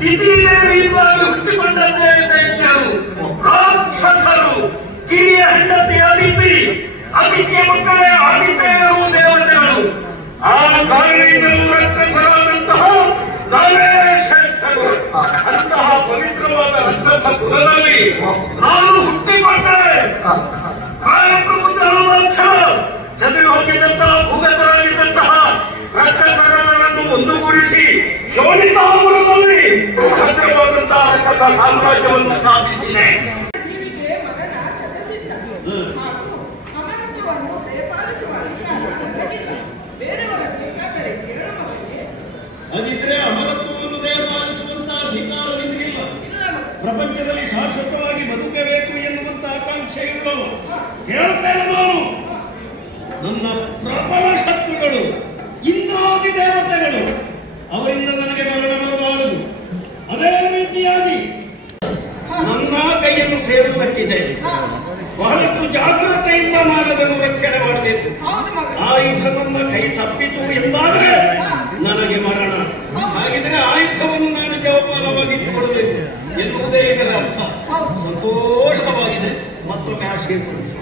ತಿಥಿದೇವಿಯಿಂದಾಗಿ ಹುಟ್ಟಿಕೊಂಡಂತೆ ದೈತ್ಯರು, ರಾಕ್ಷಸರು, ಕಿರಿಯ ಹೆಂಡತಿ ಅದಿತಿ, ಅದಕ್ಕೆ ಮಕ್ಕಳೇ ಆದಿತ್ಯರು ದೇವತೆಗಳು. ಆ ಕಾರಣದಿಂದಲೂ ರಕ್ತಸರಾದಂತಹ ನಾವೇ ಶ್ರೇಷ್ಠರು. ಅಂತಹ ಪವಿತ್ರವಾದ ರಕ್ತಸ ಕುಲದಲ್ಲಿ ನಾನು ಹುಟ್ಟಿಕೊಂಡೆ. ಚದುರಿ ಹೋಗಿದ್ದಂತಹ ಭೂಗತರಾಗಿದ್ದಂತಹ ರಕ್ತಸರನ್ನು ಒಂದುಗೂಡಿಸಿ ಶೋಣಿತಾಪುರದಲ್ಲಿ ಭದ್ರವಾದಂತಹ ರಕ್ತಸ ಸಾಮ್ರಾಜ್ಯವನ್ನು ಸ್ಥಾಪಿಸಿದೆ. ಹಾಗಿದ್ರೆ ಅಮರತ್ವವನ್ನು ದಯಪಾಲಿಸುವಂತಹ ಅಧಿಕಾರ ನಿಮಗಿಲ್ಲ. ಪ್ರಪಂಚದಲ್ಲಿ ಶಾಶ್ವತವಾಗಿ ಬದುಕಬೇಕು ಎನ್ನುವಂತ ಆಕಾಂಕ್ಷೆ ಇರುವವ ಹೇಳ್ತೇನೆ ನಾನು. ನನ್ನ ಪ್ರಬಲ ಶತ್ರುಗಳು ಇಂದ್ರಾದಿ ದೇವತೆಗಳು, ಅವರಿಂದ ನನಗೆ ಮರಣ ಬರಬಾರದು. ಅದೇ ರೀತಿಯಾಗಿ ನನ್ನ ಕೈಯನ್ನು ಸೇರುವುದಕ್ಕಿದೆ. ಬಹಳಷ್ಟು ಜಾಗ್ರತೆಯಿಂದ ನಾನು ಅದನ್ನು ರಕ್ಷಣೆ ಮಾಡಬೇಕು. ಆಯುಧ ನನ್ನ ಕೈ ತಪ್ಪಿತು ಎಂದಾದರೆ ನನಗೆ ಮರಣ. ಹಾಗಿದ್ರೆ ಆಯುಧವನ್ನು ನಾನು ಜವಾಬ್ದಾರವಾಗಿ ಇಟ್ಟುಕೊಳ್ಳಬೇಕು ಎನ್ನುವುದೇ ಇದರ ಅರ್ಥ. ಸಂತೋಷವಾಗಿದೆ. ಮತ್ತೊಮ್ಮೆ ಆಶೀರ್ವದಿಸಿ.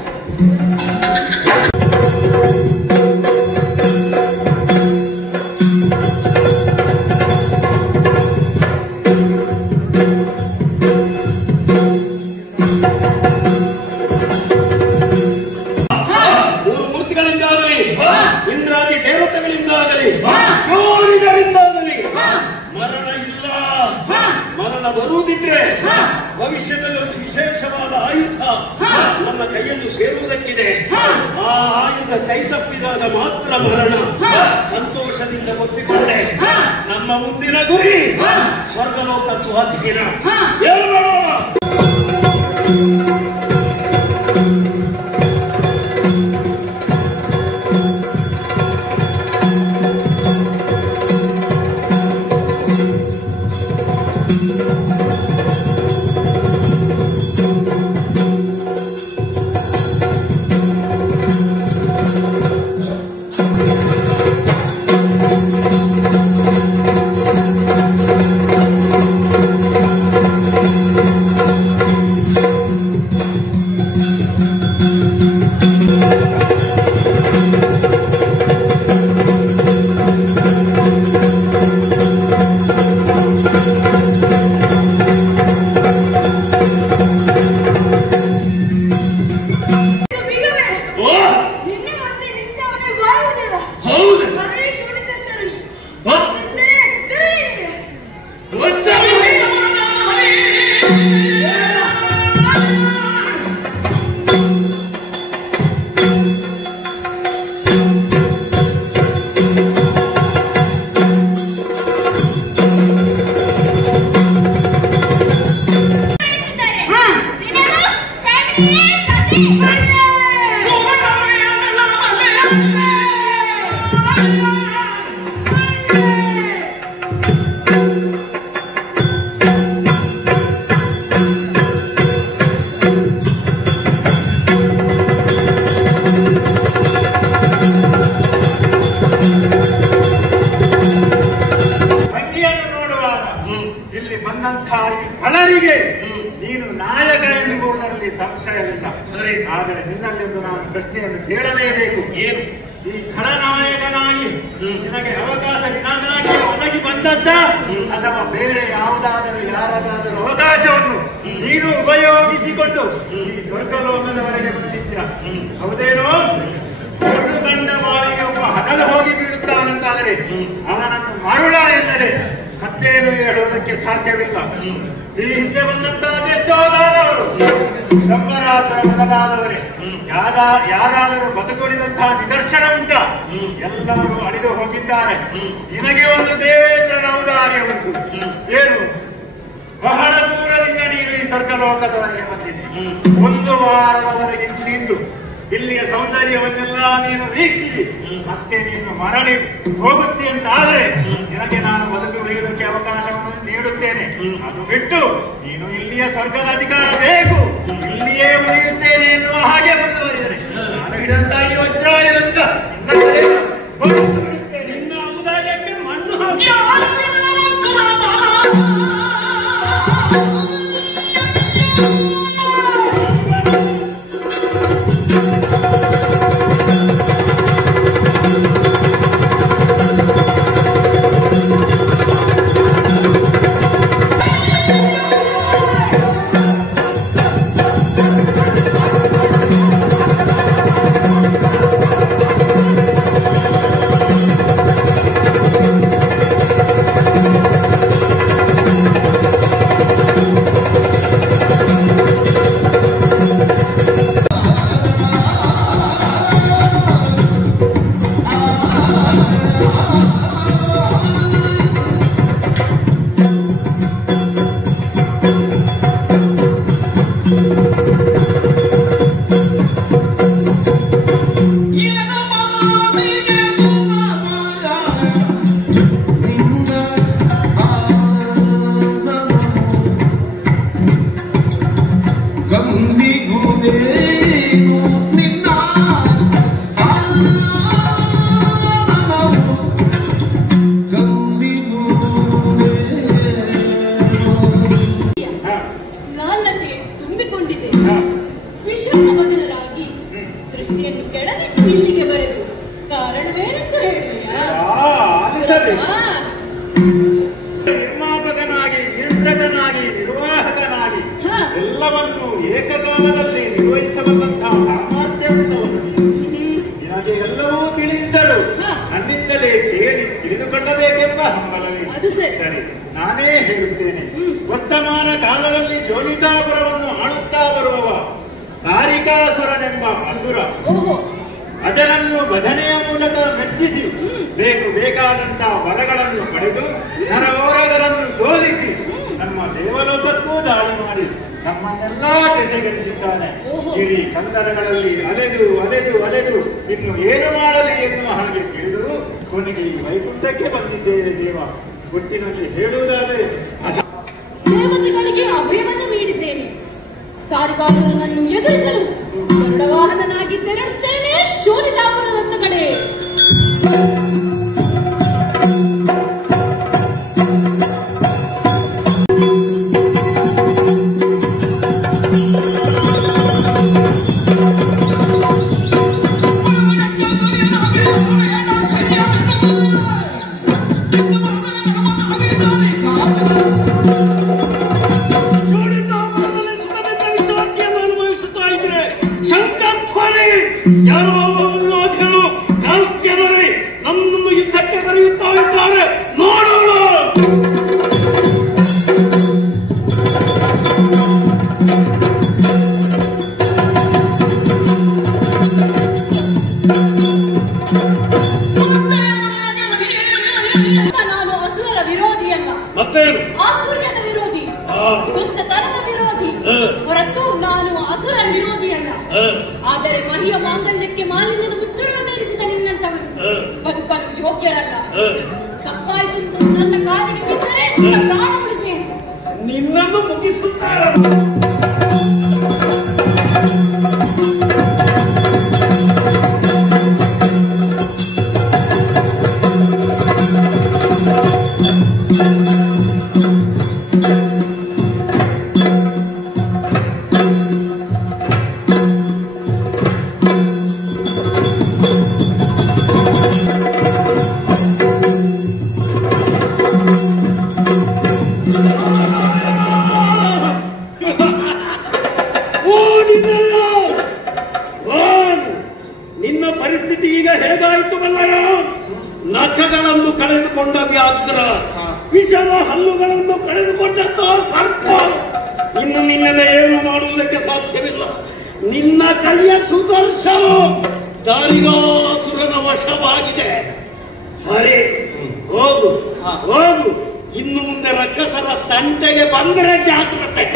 ಇಂದ್ರಾದಿ ದೇವತೆಗಳಿಂದಾಗಲಿ ಯೋರಿಗರಿಂದಾಗಲಿ ಮರಣ ಇಲ್ಲ. ಮರಣ ಬರುವುದಿದ್ರೆ ಭವಿಷ್ಯದಲ್ಲಿ ಒಂದು ವಿಶೇಷವಾದ ಆಯುಧ ನನ್ನ ಕೈಯನ್ನು ಸೇರುವುದಕ್ಕಿದೆ. ಆ ಆಯುಧ ಕೈ ತಪ್ಪಿದಾಗ ಮಾತ್ರ ಮರಣ. ಸಂತೋಷದಿಂದ ಒಪ್ಪಿಕೊಂಡೆ. ನಮ್ಮ ಮುಂದಿನ ಗುರಿ ಸ್ವರ್ಗಲೋಕ ಸ್ವಾಧೀನ. ನೀನು ನಾಯಕ ಎನ್ನುವುದರಲ್ಲಿ ಸಂಶಯವಿಲ್ಲ. ಆದರೆ ನಿನ್ನಲ್ಲಿಂದು ನಾನು ಪ್ರಶ್ನೆಯನ್ನು ಕೇಳಲೇಬೇಕು. ಏನು ಈ ಖಳನಾಯಕನಾಗಿ ನಿನಗೆ ಅವಕಾಶ ನಿನಗಾಗಿ ಒದಗಿ ಬಂದದ್ದ, ಅಥವಾ ಬೇರೆ ಯಾವುದಾದರೂ ಯಾರದಾದರೂ ಅವಕಾಶವನ್ನು ನೀನು ಉಪಯೋಗಿಸಿಕೊಂಡು ಈ ಸ್ವರ್ಗಲೋಕದವರೆಗೆ ಬಂದಿದ್ದ? ಹೌದೇನೋ? ಎರಡು ಗಂಡ ಬಾವಿಗೆ ಒಬ್ಬ ಹಗಲು ಹೋಗಿ ಬೀಳುತ್ತಾನಂತಾದರೆ ಅವನನ್ನು ಮರುಳ ಎನ್ನದೆ ಮತ್ತೇನು ಹೇಳುವುದಕ್ಕೆ ಸಾಧ್ಯವಿಲ್ಲ. ಈ ಹಿಂದೆ ಬಂದಂತಹ ಎಷ್ಟೋ ದಾನವರು, ಬ್ರಹ್ಮರಾಜರ ಮೊದಲಾದವರೇ ಯಾರಾದರೂ ಬದುಕುಳಿದಂತಹ ನಿದರ್ಶನ ಉಂಟ? ಎಲ್ಲರೂ ಅಳಿದು ಹೋಗಿದ್ದಾರೆ. ನಿನಗೆ ಒಂದು ದೇವೇಂದ್ರನ ಔದಾರ್ಯ ಉಂಟು. ಏನು? ಬಹಳ ದೂರದಿಂದ ನೀನು ಈ ಸ್ವರ್ಗಲೋಕದವರೆಗೆ ಬಂದಿದ್ದೆ. ಒಂದು ವಾರದವರೆಗೆ ನಿಂತು ಇಲ್ಲಿಯ ಸೌಂದರ್ಯವನ್ನೆಲ್ಲ ನೀನು ವೀಕ್ಷಿಸಿ ಮತ್ತೆ ನೀನು ಮರಳಿ ಹೋಗುತ್ತೆ ಅಂತ ಆದ್ರೆ ನಿನಗೆ ನಾನು ಬದುಕು ಉಳಿಯುವುದಕ್ಕೆ ಅವಕಾಶವನ್ನು ನೀಡುತ್ತೇನೆ. ಅದು ಬಿಟ್ಟು ನೀನು ಇಲ್ಲಿಯ ಸ್ವರ್ಗದ ಅಧಿಕಾರ ಬೇಕು, ಇಲ್ಲಿಯೇ ಉಳಿಯುತ್ತೇನೆ ಎನ್ನುವ ಹಾಗೆ ಮುಂದುವರಿದರೆ ನಾನು ಹಿಡಿದಂತ ಈ ವಜ್ರಾಯದಂತ ನಿನ್ನ ಔದಾರ್ಯಕ್ಕೆ ಮಣ್ಣು ಹಾಕಿ ನಿರ್ಮಾಪಕನಾಗಿ, ನಿಯಂತ್ರಕನಾಗಿ, ನಿರ್ವಾಹಕನಾಗಿ ಎಲ್ಲವನ್ನು ಏಕಕಾಲದಲ್ಲಿ ನಿರ್ವಹಿಸಬಲ್ಲಂತಹ ಸಾಮರ್ಥ್ಯವುಳ್ಳವನು. ನಿನಗೆ ಎಲ್ಲವೂ ತಿಳಿದಿದ್ದರು, ನನ್ನಿಂದಲೇ ಕೇಳಿ ತಿಳಿದುಕೊಳ್ಳಬೇಕೆಂಬ ಹಂಬಲವೇ. ಸರಿ, ನಾನೇ ಹೇಳುತ್ತೇನೆ. ವರ್ತಮಾನ ಕಾಲದಲ್ಲಿ ಶೋಣಿತಾಪುರವನ್ನು ಆಳುತ್ತಾ ಬರುವವ ಕಾರಿಕಾಸುರನೆಂಬ ಅಸುರ, ಅದನ್ನು ಭಜನೆಯ ಮೂಲಕ ಮೆಚ್ಚಿಸಿ ಬೇಕಾದಂತಹ ವರಗಳನ್ನು ಪಡೆದು ನರಹೋರಗರನ್ನು ಸೋಲಿಸಿ ನಮ್ಮ ದೇವಲೋಕಕ್ಕೂ ದಾಳಿ ಮಾಡಿ ನಮ್ಮನ್ನೆಲ್ಲಾ ಕೆಸೆಗೆಡಿಸಿದ್ದಾನೆ. ಗಿರಿ ಕಂದರಗಳಲ್ಲಿ ಅಲೆದು ಇನ್ನು ಏನು ಮಾಡಲಿ ಎನ್ನುವ ಹಾಗೆ ತಿಳಿದು ಕೊನೆಗೆ ಈ ವೈಕುಂಠಕ್ಕೆ ಬಂದಿದ್ದೇವೆ. ದೇವ ಒಟ್ಟಿನಲ್ಲಿ ಹೇಳುವುದಾದರೆ ದೇವತೆಗಳಿಗೆ ಅಭಯವನ್ನು ನೀಡಿದ್ದೇನೆ. ಕಾರಿಕಾಸುರನನ್ನು ಎದುರಿಸಲು ಗರುಡ ವಾಹನನಾಗಿ ತೆರಳುತ್ತೇನೆ ಶೋಣಿತಾಪುರದತ್ತ ಕಡೆ. ಯಾರೋ ಯೋಧರು ಕಾಲ್ಕೆದರಿ ನನ್ನನ್ನು ಯುದ್ಧಕ್ಕೆ ಕರೆಯುತ್ತಾ ಇದ್ದಾರೆ, ನೋಡೋಣ. ನಾನು ಅಸುರರ ವಿರೋಧಿಯಲ್ಲ, ಮತ್ತೇನು? ಆಸುರ್ಯದ ವಿರೋಧಿ, ದುಷ್ಟತನದ ವಿರೋಧಿ ಹೊರತು ನಾನು ಅಸುರ ವಿರೋಧಿಯಲ್ಲ. ಆದರೆ ಮಹಿಯ ಮಾಂಗಲ್ಯಕ್ಕೆ ಮಾಲಿನ್ಯದ ಮುಚ್ಚಳವನ್ನೇರಿಸಿದ ನಿನ್ನಂತವರು ಬದುಕಲು ಯೋಗ್ಯರಲ್ಲ. ತಪ್ಪಾಯ್ತು ನನ್ನ ಕಾಲಿಗೆ ಬಿದ್ದರೆ ಪ್ರಾಣ ಉಳಿಸಿ ನಿನ್ನನ್ನು ಮುಗಿಸುತ್ತಾರೆ. ನಿನ್ನ ಪರಿಸ್ಥಿತಿ ಈಗ ಹೇಗಾಯಿತು ಬಲ್ಲಯ್ಯ? ನಖಗಳನ್ನು ಕಳೆದುಕೊಂಡ ವ್ಯಾಘ್ರ, ವಿಷದ ಹಲ್ಲುಗಳನ್ನು ಕಳೆದುಕೊಂಡಂತ ಸರ್ಪ. ಇನ್ನು ನಿನ್ನೆಲ್ಲ ಏನು ಮಾಡುವುದಕ್ಕೆ ಸಾಧ್ಯವಿಲ್ಲ. ನಿನ್ನ ಕೈಯ ಸುದರ್ಶನ ದಾರಿಗಾಸುರನ ವಶವಾಗಿದೆ. ಸರಿ, ಹೋಗು. ಇನ್ನು ಮುಂದೆ ರಕ್ಕಸರ ತಂಟೆಗೆ ಬಂದರೆ ಜಾಗ್ರತೆ.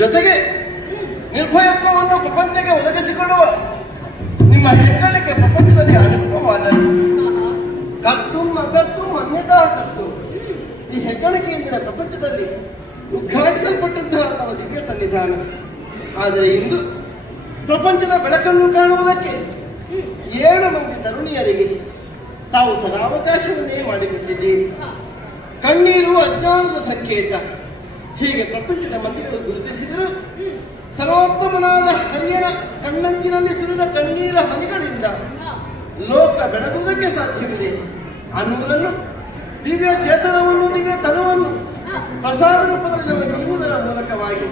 ಜೊತೆಗೆ ನಿರ್ಭಯತ್ವವನ್ನು ಪ್ರಪಂಚಕ್ಕೆ ಒದಗಿಸಿಕೊಡುವ ನಿಮ್ಮ ಹೆಗ್ಗಳಿಕೆ ಪ್ರಪಂಚದಲ್ಲಿ ಅನುಪಮವಾದ ಕರ್ತು ಅಕರ್ತು ಅನ್ಯತಾ ಕರ್ತು ಈ ಹೆಗ್ಗಳಿಕೆಯಿಂದ ಪ್ರಪಂಚದಲ್ಲಿ ಉದ್ಘಾಟಿಸಲ್ಪಟ್ಟಂತಹ ಅಥವಾ ದಿವ್ಯ ಸನ್ನಿಧಾನ. ಆದರೆ ಇಂದು ಪ್ರಪಂಚದ ಬೆಳಕನ್ನು ಕಾಣುವುದಕ್ಕೆ 7 ಮಂದಿ ತರುಣಿಯರಿಗೆ ತಾವು ಸದಾವಕಾಶವನ್ನೇ ಮಾಡಿಬಿಟ್ಟಿದ್ದೀರಿ. ಕಣ್ಣೀರು ಅಜ್ಞಾನದ ಸಂಕೇತ. ಹೀಗೆ ಪ್ರಪಂಚದ ಮಂದಿಗಳು ಗುರುತಿಸಿದರು. ಸರ್ವೋತ್ತಮನಾದ ಹರಿಯನ ಕಣ್ಣಂಚಿನಲ್ಲಿ ಸುರಿದ ಕಣ್ಣೀರ ಹನಿಗಳಿಂದ ಲೋಕ ಬೆಳಗುವುದಕ್ಕೆ ಸಾಧ್ಯವಿದೆ ಅನ್ನುವುದನ್ನು ದಿವ್ಯ ಚೇತನವನ್ನು ದಿವ್ಯ ತನವನ್ನು ಪ್ರಸಾದ ರೂಪದಲ್ಲಿ ನಮಗೆ ನೀಡುವುದರ ಮೂಲಕವಾಗಿ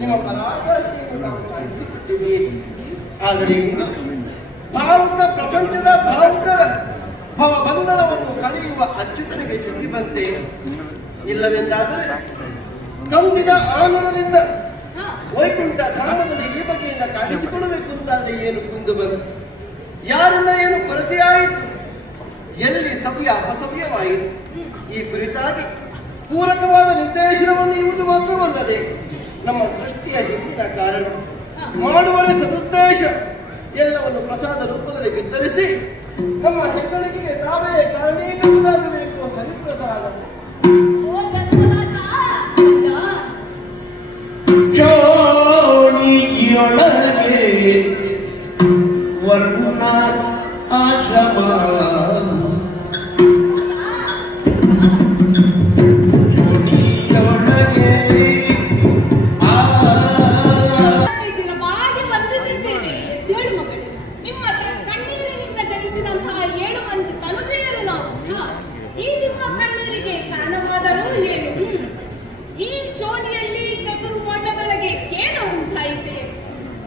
ನಿಮ್ಮ ಪರಾಕಾಷ್ಠೆಯನ್ನು ನಾವು ಕಾಣಿಸಿಕೊಟ್ಟಿದ್ದೀರಿ. ಆದರೆ ಇಂದು ಭಾವುಕ ಪ್ರಪಂಚದ ಭಾವುಕರ ಭವಬಂಧನವನ್ನು ಕಳೆಯುವ ಅಚ್ಯುತನಿಗೆ ಚ್ಯುತಿ ಬಂತೆ. ಇಲ್ಲವೆಂದಾದರೆ ಕಂದಿದ ಆನಂದದಿಂದ ವೈಕುಂಠ ಧಾಮದಲ್ಲಿ ಈ ಬಗೆಯಿಂದ ಕಾಣಿಸಿಕೊಳ್ಳಬೇಕು ಅಂತಾದರೆ ಏನು ಕುಂದು ಬಂತು? ಯಾರಿಂದ ಏನು ಕೊರತೆಯಾಯಿತು? ಎಲ್ಲಿ ಸವ್ಯ ಅಪಸವ್ಯವಾಯಿತು? ಈ ಕುರಿತಾಗಿ ಪೂರಕವಾದ ನಿರ್ದೇಶನವನ್ನು ಇರುವುದು ಮಾತ್ರವಲ್ಲದೆ ನಮ್ಮ ಸೃಷ್ಟಿಯ ಹಿಂದಿನ ಕಾರಣ ಮಾಡುವರೆ ಸದುದ್ದೇಶ ಎಲ್ಲವನ್ನು ಪ್ರಸಾದ ರೂಪದಲ್ಲಿ ಬಿತ್ತರಿಸಿ ನಮ್ಮ ಹೆಗ್ಗಳಿಕೆಗೆ ತಾವೇ ಕಾರಣೀಕರಾಗಬೇಕು. ಹರಿಪ್ರಸಾದ ಚೋಣಿಯೊಳಗೆ ವರ್ಣ ಆಶ್ರಮ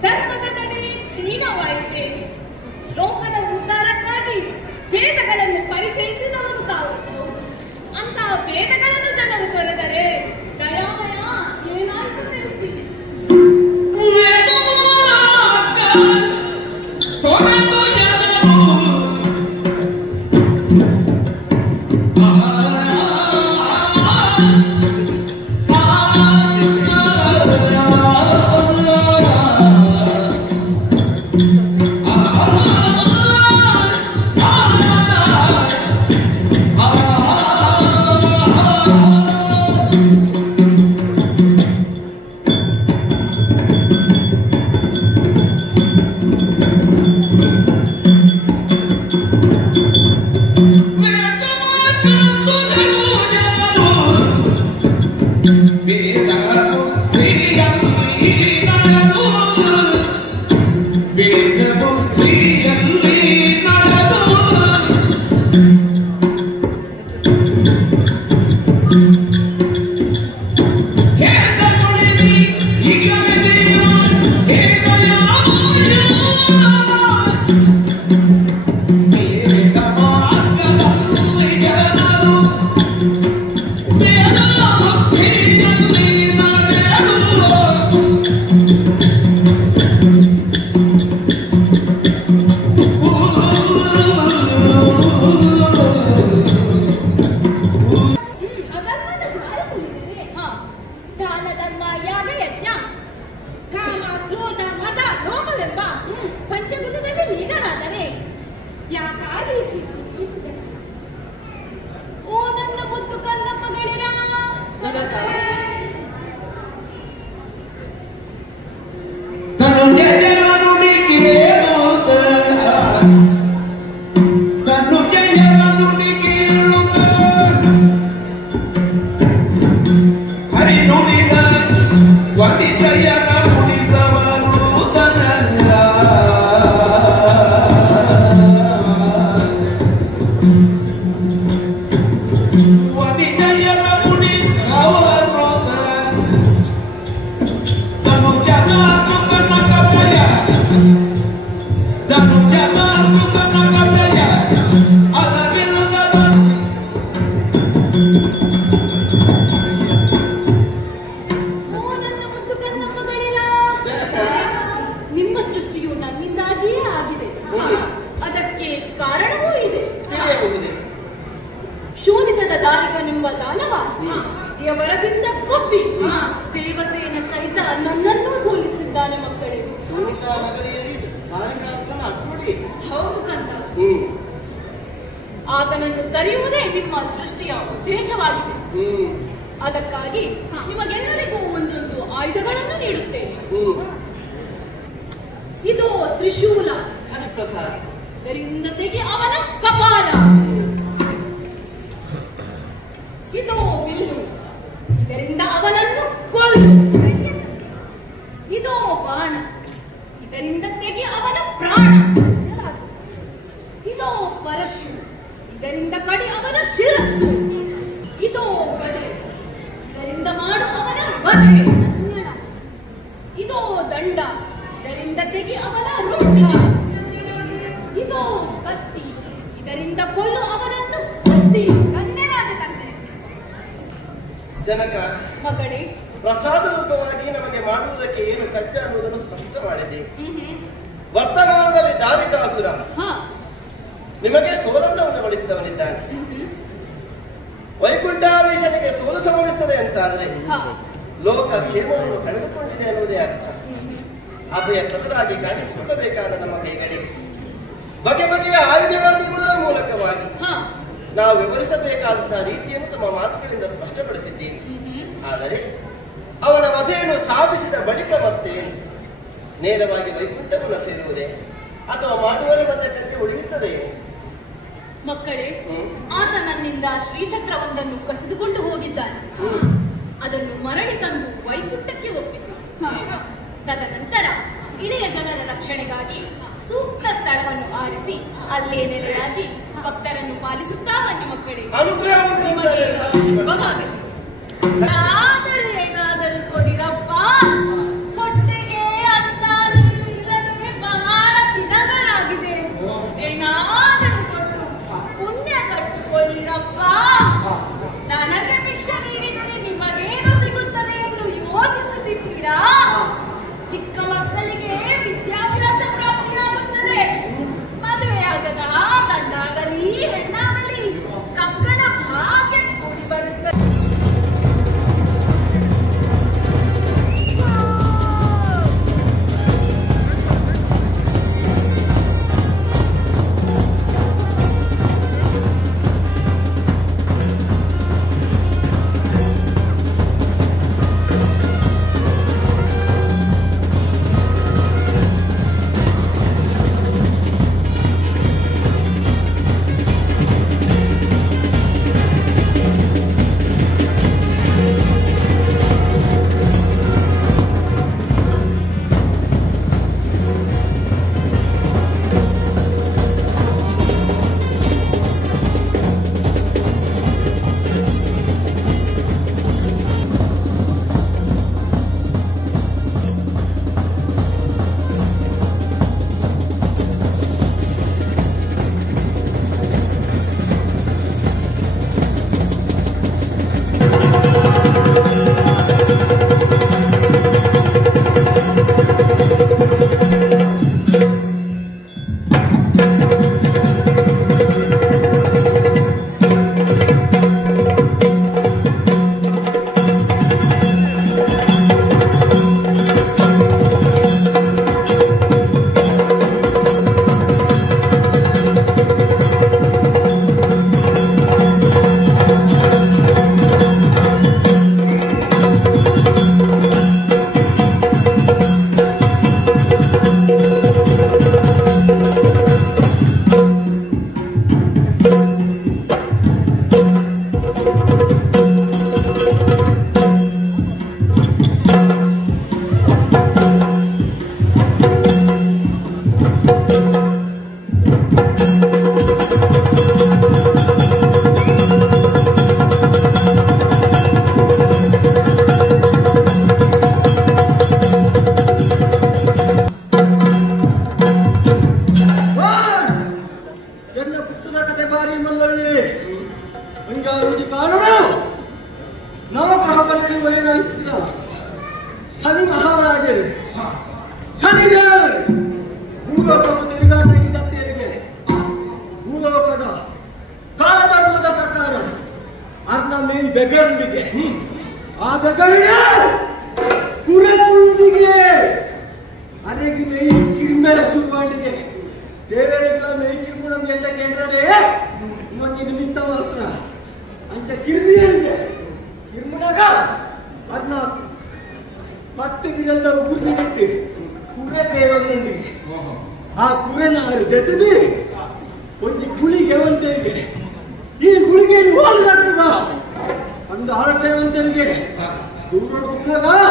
ಧರ್ಮದ ನಡೆ ಕ್ಷೀಣವಾಯಿತೆ. ಲೋಕದ ಉದ್ಧಾರಕ್ಕಾಗಿ ವೇದಗಳನ್ನು ಪರಿಚಯಿಸಿದವರು ತಾವು. ಅಂತಹ ವೇದಗಳನ್ನು ಜನರು ತೊರೆದರೆ ದಯಾಮಯ ಏನಾಯ್ತು ತಿಳಿಸಿ. ಯಾರು ಈ ಸೃಷ್ಟಿ ತಿಳಿಸಿದೆ? ಓ ನನ್ನ ಮುದ್ದು ಕಂದಮ್ಮಗಳಿರ ದೇವರದಿಂದ ಕೊಬ್ಬಿ ದೇವಸೇನ ಸಹಿತ ನನ್ನನ್ನು ಸೋಲಿಸಿದ್ದಾನೆ ಮಕ್ಕಳೇ. ಹೌದು ಕಂದ, ಆತನನ್ನು ತರೆಯುವುದೇ ನಿಮ್ಮ ಸೃಷ್ಟಿಯ ಉದ್ದೇಶವಾಗಿದೆ. ಅದಕ್ಕಾಗಿ ನಿಮಗೆಲ್ಲರಿಗೂ ಒಂದೊಂದು ಆಯುಧಗಳನ್ನು ನೀಡುತ್ತೇನೆ. ಇದು ತ್ರಿಶೂಲ, ಇದರಿಂದ ತೆಗೆ ಅವನ ಕಪಾಲ. ಇದು ಬಿಲ್ಲು, ಇದರಿಂದ ಅವನನ್ನು ಕೊಲ್ಲು. ಇದು ಬಾಣ, ಇದರಿಂದ ತೆಗೆ ಅವನ ಪ್ರಾಣ. ಇದು ಪರಶು, ಇದರಿಂದ ಕಡಿ ಅವನ ಶಿರಸ್ಸು. ಇದು ಗದೆ, ಇದರಿಂದ ಮಾಡು ಅವನ ವಧೆ. ಇದು ದಂಡ, ಇದರಿಂದ ತೆಗೆ ಅವನ ರುಂಡ. ಇದು ಕತ್ತಿ, ಇದರಿಂದ ಕೊಲ್ಲು ಅವನನ್ನು ಕತ್ತಿ. ಜನಕ ಮಗಳೇ, ಪ್ರಸಾದ ರೂಪವಾಗಿ ನಮಗೆ ಮಾಡುವುದಕ್ಕೆ ಏನು ಕಷ್ಟ ಅನ್ನುವುದನ್ನು ಸ್ಪಷ್ಟ ಮಾಡಿದೆ. ವರ್ತಮಾನದಲ್ಲಿ ದಾರಿಕಾಸುರ ನಿಮಗೆ ಸೋಲನ್ನು ಉಣಬಡಿಸಿದವನಿದ್ದಾನೆ. ವೈಕುಂಠಾಧೀಶನಿಗೆ ಸೋಲು ಸಂಭವಿಸುತ್ತದೆ ಅಂತಾದರೆ ಲೋಕ ಕ್ಷೇಮವನ್ನು ಕಳೆದುಕೊಂಡಿದೆ ಎನ್ನುವುದೇ ಅರ್ಥ. ಅಭಯ ಪ್ರತರಾಗಿ ಕಾಣಿಸಿಕೊಳ್ಳಬೇಕಾದ ನಮ್ಮ ಕೈಗಳಿಗೆ ಬಗೆ ಬಗೆಯ ಆಯುಧಗಳನ್ನು ನೀಡುವುದರ ಮೂಲಕವಾಗಿ ನಾವು ವಿವರಿಸಬೇಕಾದಂತಹ ರೀತಿಯನ್ನು ತಮ್ಮ ಮಾತುಗಳಿಂದ ಸ್ಪಷ್ಟಪಡಿಸಿದ್ದೀನಿ. ಆದರೆ ಅವನ ವಧೆಯನ್ನು ಸಾಧಿಸಿದ ಬಳಿಕ ಮತ್ತೆ ನೇರವಾಗಿ ವೈಕುಂಠವನ್ನು ಸೇರುವುದೇ ಅಥವಾ ಮಾಡುವವರ ಮಧ್ಯಕ್ಕೆ ಉಳಿಯುತ್ತದೆ? ಮಕ್ಕಳೇ, ಆತ ನನ್ನಿಂದ ಶ್ರೀಚಕ್ರವೊಂದನ್ನು ಕಸಿದುಕೊಂಡು ಹೋಗಿದ್ದಾನೆ. ಅದನ್ನು ಮರಳಿ ತಂದು ವೈಕುಂಠಕ್ಕೆ ಒಪ್ಪಿಸಿ ತದನಂತರ ಇಳೆಯ ಜನರ ರಕ್ಷಣೆಗಾಗಿ ಸೂಕ್ತ ಸ್ಥಳವನ್ನು ಆರಿಸಿ ಅಲ್ಲೇ ನೆಲೆಯಾಗಿ ಭಕ್ತರನ್ನು ಪಾಲಿಸುತ್ತಾ ಬನ್ನಿ ಮಕ್ಕಳೇ. ಹೇಗಾದರೂ ಕೊಡಿರಪ್ಪ, ಹೊಟ್ಟೆಗೆ ಅನ್ನ ಇಲ್ಲದೆ ಬಹಳ ದಿನಗಳಾಗಿದೆ. ಏನಾದರೂ ಕೊಟ್ಟು ಪುಣ್ಯ ಕಟ್ಟಿಕೊಳ್ಳಿರಪ್ಪ. ನನಗೆ ಭಿಕ್ಷೆ ನೀಡಿದರೆ ನಿಮಗೇನು ಸಿಗುತ್ತದೆ ಎಂದು ಯೋಚಿಸುತ್ತಿದ್ದೀರಾ? ಚಿಕ್ಕ ಮಕ್ಕಳಿಗೆ ವಿದ್ಯಾಭ್ಯಾಸ ಪ್ರಾಪ್ತಿಯಾಗುತ್ತದೆ. ಮದುವೆಯಾಗದ ಗಂಡಾಗಲಿ ಹೆಣ್ಣಾಗಲಿ ಕಂಕಣ ಭಾಗ್ಯ ಕೂಡಿ ಬರುತ್ತದೆ. ಎನ್ನ ಪುಟ್ಟದ ಕತೆ ಬಾರಿ ಮಲ್ಲವೇ ಹಂಗಾರು ಕಾರಣ ನವಗ್ರಹಗಳಲ್ಲಿ ಒಲೆನಾಯ್ತಿಲ್ಲ ಶನಿ ಮಹಾರಾಜರು ಶನಿದೇವರು ಭೂಲೋಕದ ತಿರುಗಾಟ ಇದ್ದರಿಗೆ ಭೂಲೋಕದ ಕಾಲಧರ್ಮದ ಪ್ರಕಾರ ಅರ್ನ ಮೇಲ್ ಬೆಗರುವಿಗೆ ಆ ಬೆಗರಿನ ಕುರಕುರುವಿಗೆ ಅರೆಗೆ ಮೇಲ್ ಕಿರ್ಮೆರ ಸುರುವಾಳಿಗೆ ದೇವರುಗಳ ಮೇಲ್ ಕಿರ್ಮುಣಂ ಎಂದ ಕೇಂದ್ರವೇ ನಮಗೆ ನಿಮಿತ್ತ ಮಾತ್ರ ಅಂಚ ಕಿರ್ಮಿಯಂಗೆ ಕಿರ್ಮುಣಗ ಅದನ್ನ 10 ದಿನದ ಉಗುರು ಬಿಟ್ಟು ಕುರೆ ಸೇವನೆ ಆ ಕುರೆನಾರು ಜೊತೆಗೆ ಒಂದು ಗುಳಿಗೆ ಒಂದರಿಗೆ ಈ ಗುಳಿಗೆ ಹೋಲ್ದಾಗ್ತದ ಒಂದು ಆಳ ಸೇವಂತರಿಗೆ ದೂರ ಹೋದಾಗ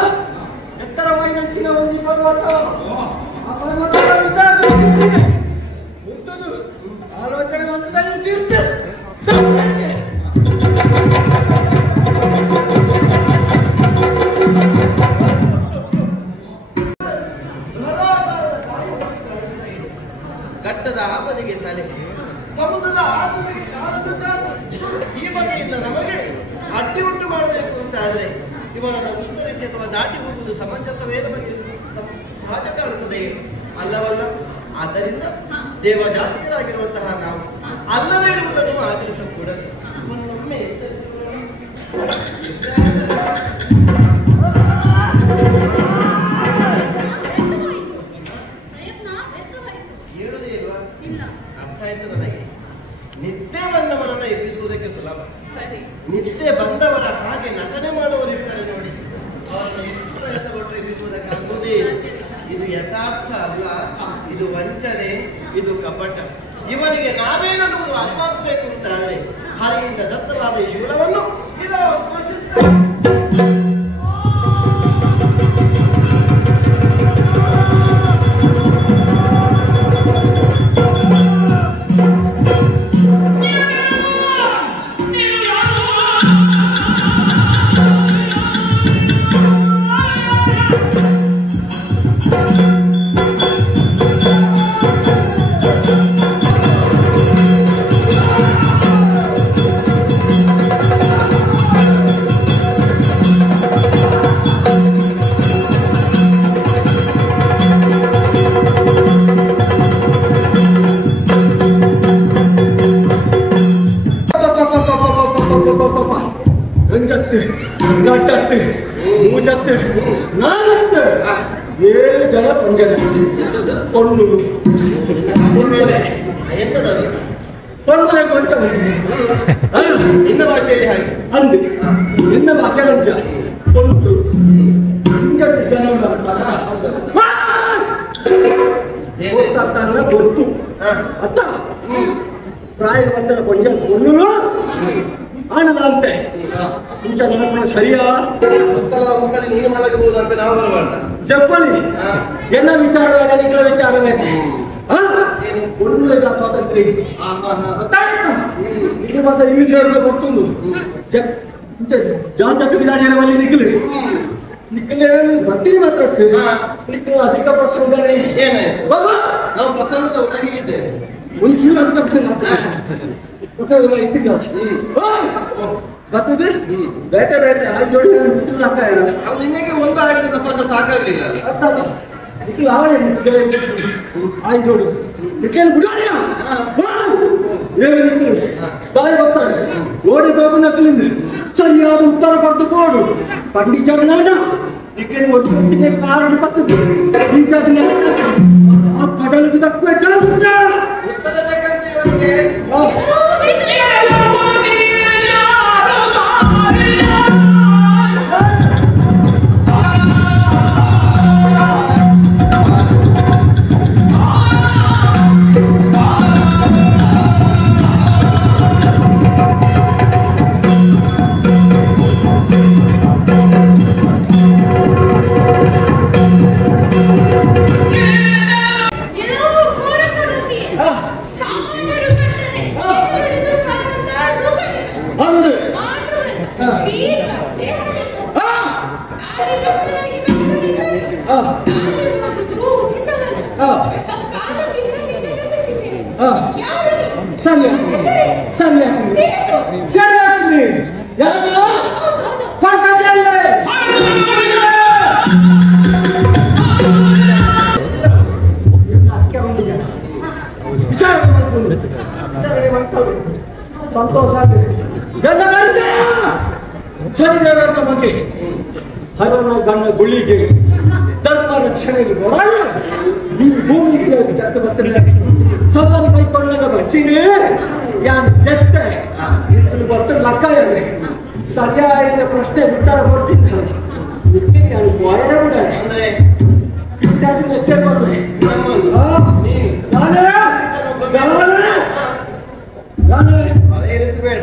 ಎತ್ತರವಾಗಿ ನಂಚಿನ ಒಂದು ಪರ್ವತ ಆ ಪರ್ವತದ ವಿಚಾರದಲ್ಲಿ ಮುತ್ತದು ಆಲೋಚನೆ ಒಂದದಲ್ಲಿ ತೀರ್ಥ ಘಟ್ಟದ ಆಪದೆಗೆ ತಲೆ ಸಮುದ್ರದ ಆಪದೆಗೆ ಈ ಬಗೆಯಿಂದ ನಮಗೆ ಅಡ್ಡಿ ಉಂಟು ಮಾಡಬೇಕು ಅಂತ ಆದ್ರೆ ಇವನನ್ನು ವಿಸ್ತರಿಸಿ ಅಥವಾ ದಾಟಿ ಹೋಗುವುದು ಸಮಂಜಸವೇನ ಬಗ್ಗೆ ಸಹಜ ಕಾಣುತ್ತದೆ ಅಲ್ಲವಲ್ಲ. ಆದ್ದರಿಂದ ದೇವ ಜಾತಿಯರಾಗಿರುವಂತಹ ನಾವು ಅಲ್ಲದೇ ಇರುವುದನ್ನು ಆಚರಿಸಕೂಡದು. ಇವನೊಮ್ಮೆ ಹೇಳುವುದೇ ಇಲ್ವಾ? ಅರ್ಥ ಆಯ್ತು ನನಗೆ. ನಿದ್ದೆ ಬಂದವನನ್ನ ಎಬ್ಬಿಸುವುದಕ್ಕೆ ಸುಲಭ, ನಿದ್ದೆ ಬಂದವರ ಹಾಗೆ ನಟನೆ ಮಾಡುವವರು ಇರ್ತಾರೆ ನೋಡಿ, ಅವರನ್ನು ಎಷ್ಟು ಪ್ರಯತ್ನ ಕೊಟ್ಟರೆ ಎಬ್ಬಿಸುವುದಕ್ಕಾಗುವುದೇ ಇಲ್ಲ. ಇದು ಯಥಾರ್ಥ ಅಲ್ಲ, ಇದು ವಂಚನೆ, ಇದು ಕಪಟ. ಇವನಿಗೆ ನಾವೇನನ್ನುವುದು ಅರ್ಥವಾಗಬೇಕು ಅಂತಾದ್ರೆ ಹರಿಯಿಂದ ದತ್ತವಾದ ಈ ಶೂಲವನ್ನು ಇದು ನಟ್ಟತ್ತು ಮೂಜತ್ತು ನಾನತ್ತು 7 ಜನ ಪಂಜದಲ್ಲಿ ಪೊಣ್ಣು ಪೊಣ್ಣುಲೆ ಕೊಂಚ ನಿನ್ನ ಭಾಷೆಯಲ್ಲಿ ಹಾಗೆ ಅಂದು ನಿನ್ನ ಭಾಷೆ ಕೊಂಚ ಪೊಣ್ಣು ಹಿಂಗಟ್ಟು ಜನ ಹೋಗ್ತಾನ ಗೊತ್ತು ಅತ್ತ ಪ್ರಾಯ ಬಂದ ಕೊಂಚ ಪೊಣ್ಣು ಆನದಂತೆ ಇಂಚ ನೆನಪು ಸರಿಯಾ ಮಕ್ಕಳ ನೀನು ಮಲಗಬಹುದು ಅಂತ ನಾವು ಬರಬಾರ್ದ చెప్పండి ఎన్న విచారమే నిఖిల విచారమే ఒళ్ళుగా స్వాతంత్ర్యం ఇచ్చి ఇది మాత్రం ఈ విషయంలో కొడుతుంది జాతక విధాన వల్ల నిఖిలు నిఖిలేని భక్తిని మాత్రం నిఖిలు అధిక ప్రసంగానే బాబా ನಾವು ಪ್ರಸಂಗದ ಒಳಗಿದ್ದೇವೆ ಮುಂಚೆ ಅಂತ ಪ್ರಸಂಗ ಇಟ್ಟಿದ್ದ ಬರ್ತದೆ ಬೇಟೆ ಬೇಟೆ 5 ಜೋಡಿ ಬಿಟ್ಟು ಆಗ್ತಾ ಇಲ್ಲ. ಅವ್ರು ನಿನ್ನೆಗೆ ಒಂದು ಆಗಿದ್ದ ತಪ್ಪ ಸಾಕಾಗ್ಲಿಲ್ಲ ಅರ್ಥ ಅವಳೇ 5 ಜೋಡಿ ನಿಖೇಲ್ ಬಿಡಾಯ ತಾಯಿ ಬರ್ತಾರೆ ಓಡಿ ಬಾಬು ನಕಲಿಂದ ಸರಿಯಾದ ಉತ್ತರ ಕೊಟ್ಟು ಪಂಡಿತರು ನಾಡ ನಿಖೇಲ್ ಒಟ್ಟಿಗೆ ಕಾರಣ ಬರ್ತದೆ ಬೀಜ ಆ ಕಡಲಿಗೆ ತಕ್ಕುವ ಚಾನ್ಸ್ ಉಂಟಾ ಉತ್ತರ ಬೇಕಂತ ಇವನಿಗೆ ಸರಿ ಆಗ್ತದೆ ಸರಿ ಆಗ್ತದೆ ಸರಿ ಆಗ್ತದೆ ಯಾರು ಪಕ್ಕದಲ್ಲೇ ವಿಚಾರಣೆ ಮಾಡ್ಕೊಂಡು ವಿಚಾರಣೆ ಮಾಡ್ಕೊಂಡು ಸಂತೋಷ ಆಗಿದೆ ಶನಿದೇವರ ಬಗ್ಗೆ ಹರನ ಗಣ್ಣ ಗುಳಿಗೆ ಧರ್ಮ ರಕ್ಷಣೆಗೆ ಹೋರಾಡ ಈ ಭೂಮಿಗೆ ಚತ್ತ ಬರ್ತಿಲ್ಲ ಸವಾಲು ಕೈಕೊಳ್ಳಗ ಬಚ್ಚಿನೇ ಯಾನ್ ಚೆತ್ತೆ ಇತ್ತು ಬರ್ತಾರೆ ಲಕ್ಕಾಯದೆ ಸರಿಯಾದ ಪ್ರಶ್ನೆ ಉತ್ತರ ಕೊಡ್ತಿದ್ದಾನೆ ಇದಕ್ಕೆ ನಾನು ಹೊರಡ ಅಂದ್ರೆ ಎಚ್ಚರ ಬರ್ಬೇ ಏರಿಸಬೇಡ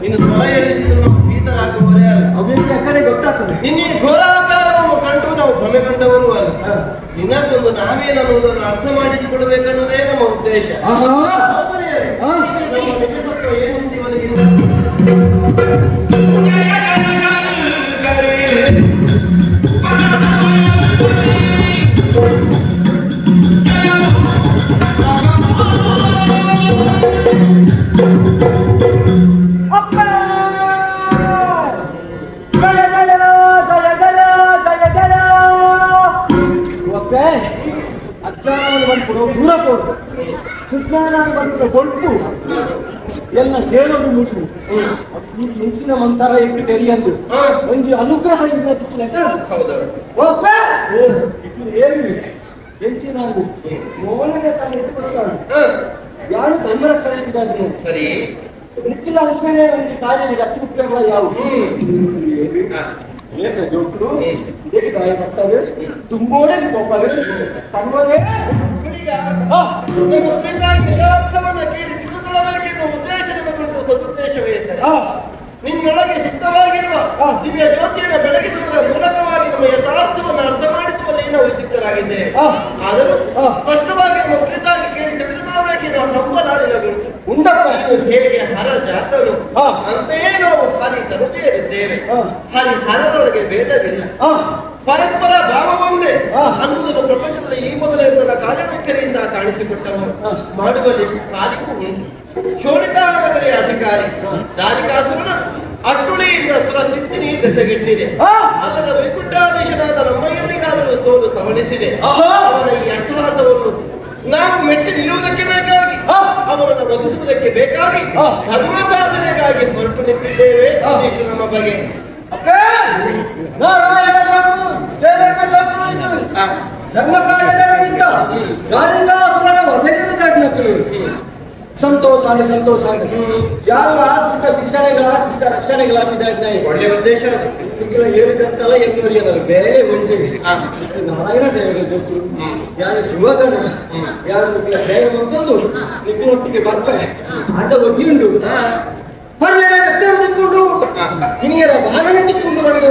ನೀನು ಸ್ವರ ಏರಿಸಿದ್ರು ಪೀತರಾಗುವವರೇ ಅಲ್ಲ ಅಭಿವೃದ್ಧಿ ಕಡೆ ಗೊತ್ತಾಗ್ತದೆ ನಿನ್ನೆ ಘೋರಾಕಾರವನ್ನು ಕಂಡು ನಾವು ಭ್ರಮೆ ಕಂಡವರು ಅಲ್ಲ ನಿನಗೊಂದು ನಾವೇನನ್ನುವುದನ್ನು ಅರ್ಥ ಮಾಡಿಸಿಕೊಡ್ಬೇಕನ್ನೋದೇ ನಮ್ಮ ಉದ್ದೇಶ ದೂರ ಕೊಡು ಕೃಷ್ಣನ ಬಂದ ಕೊಟ್ಟು ಎಲ್ಲ ಹೇಳೋದು ಮುಟ್ಟು ಮುಂಚಿನ ಮಂತರ ಇಟ್ಟು ತೆರಿಯಂದು ಒಂದು ಅನುಗ್ರಹ ಏನು ಹೆಂಚಿನ ಮೋಹನಗೆ ತಾನು ಇಟ್ಟು ಬರ್ತಾಳೆ ಯಾರು ಧರ್ಮ ರಕ್ಷಣೆ ಇದ್ದಾರೆ ಸರಿ ಮುಖ್ಯ ರಕ್ಷಣೆ ಒಂದು ಕಾರ್ಯ ಅತಿ ಮುಖ್ಯಗಳ ಯಾವುದು ಏನು ಜೋಕ್ರು ಹೇಗೆ ದಾಯ ಬರ್ತಾರೆ ತುಂಬೋಡೆ ಹೋಗ್ತಾರೆ ತಂಗೋಡೆ ಅರ್ಥವನ್ನ ಕೇಳಿ ತಿಳಿದುಕೊಳ್ಳಬೇಕೆನ್ನುವ ಉದ್ದೇಶ ನಿಮಗೊಂಡು ಸದುದ್ದೇಶವೇ ಸರಿ ನಿನ್ನೊಳಗೆ ಸಿದ್ಧವಾಗಿರುವ ದಿವ್ಯ ಜ್ಯೋತಿಯನ್ನು ಬೆಳಗಿಸುವುದರ ಮೂಲಕವಾಗಿ ನಮ್ಮ ಯಥಾರ್ಥವನ್ನು ಅರ್ಥ ಮಾಡಿಸುವಲ್ಲಿ ನಾವು ಉದ್ಯುಕ್ತರಾಗಿದ್ದೇವೆ ಆದರೂ ಸ್ಪಷ್ಟವಾಗಿ ನಮ್ಮ ಕುರಿತಾಗಿ ಕೇಳಿ ತಿಳಿದುಕೊಳ್ಳಬೇಕೆನ್ನುವ ನಂಬಲಾರಿನಗುಂಟು ಹೇಗೆ ಹರ ಜಾತನು ಅಂತೆಯೇ ನಾವು ಹರಿ ತರುತ್ತೇರಿದ್ದೇವೆ ಹರಿ ಹರರೊಳಗೆ ಭೇದವಿಲ್ಲ ಪರಸ್ಪರ ಭಾವ ಒಂದೇ ಅನ್ನುವುದನ್ನು ಪ್ರಪಂಚದಲ್ಲಿ ಈ ಮೊದಲೇ ತನ್ನ ಕಾರ್ಯವೈಖರಿಯಿಂದ ಕಾಣಿಸಿಕೊಟ್ಟವರು ಮಾಡುವಲ್ಲಿ ಕಾರ್ಯವೂ ಉಂಟು ಶೋಣಿತಾನಗರಿಯ ಅಧಿಕಾರಿ ದಾರಿಕಾಸುರನ ಅಟ್ಟುಳಿಯಿಂದ ಸುರ ತಿತ್ತಿನಿ ದೆಸೆಗೆಟ್ಟಿದೆ ಅಲ್ಲದ ವೈಕುಂಠಾಧೀಶನಾದ ನಮ್ಮಯ್ಯನಿಗಾದರೂ ಸೋಲು ಸವಣಿಸಿದೆ ಅವನ ಈ ಅಟ್ಟಹಾಸವನ್ನು ನಾವು ಮೆಟ್ಟಿ ನಿಲ್ಲುವುದಕ್ಕೆ ಬೇಕಾಗಿ ಅವರನ್ನು ಬದುಕುವುದಕ್ಕೆ ಬೇಕಾಗಿ ಧರ್ಮ ಸಾಧನೆಗಾಗಿ ಹೊರಟು ನಿಂತಿದ್ದೇವೆ ಇದಿಷ್ಟು ನಮ್ಮ ಬಗೆ ಧರ್ಮ ಕಾರ್ಯದಿಂದ ಸಂತೋಷ ಸಂತೋಷ ಯಾವ ಆರ್ಥಿಕ ಶಿಕ್ಷಣ ರಕ್ಷಣೆಗಳಾಗಿದ್ದಾರೆ ಒಳ್ಳೆ ಉದ್ದೇಶ ಹೇಳಿದಂತಲ್ಲ ಎನ್ನುವರಿಯಲ್ಲ ಬೇರೆ ಮುಂಚೆ ನಾರಾಯಣ ದೇವರ ಜೊತೆ ಯಾರು ಶಿವಗಣ ಯಾರು ಸೇವೆ ಬಂದು ನಿಮ್ಮೊಟ್ಟಿಗೆ ಬರ್ತಾರೆ ಅಡ್ಡ ಒಗ್ಗಿಂಡು ನಿಂತ್ಕೊಂಡು ಹಿರಿಯರ ಭಾವನೆ ತಿಕ್ಕೊಂಡು ಹೊರಗೆ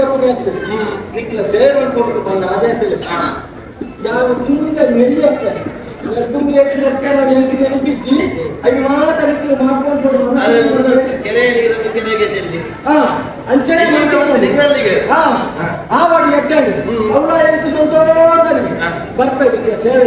ನಿಕ್ಲ ಸೇವೆ ಮಾಡ್ಕೊಂಡು ಬಂದ ಆಸೆ ಅಂತಿಲ್ಲ ಯಾರು ತುಂಬಿಗೆ ಮೆಲ್ಲಿ ಆಗ್ತಾರೆ ತುಂಬಿ ನೆನಪಿಚ್ಚಿ ಅದು ಮಾತ್ರ ಮಾಡ್ಕೊಂಡು ಕೆರೆ ನೀರನ್ನು ಕೆರೆಗೆ ಚೆಲ್ಲಿ ಅಂಚನೆ ನಿಮ್ಮಲ್ಲಿಗೆ ಆ ವಾಡಿ ಎಟ್ಟಂಡು ಅವಳ ಎಂಟು ಸಂತೋಷ ಬರ್ಬೇಕು ಸೇವೆ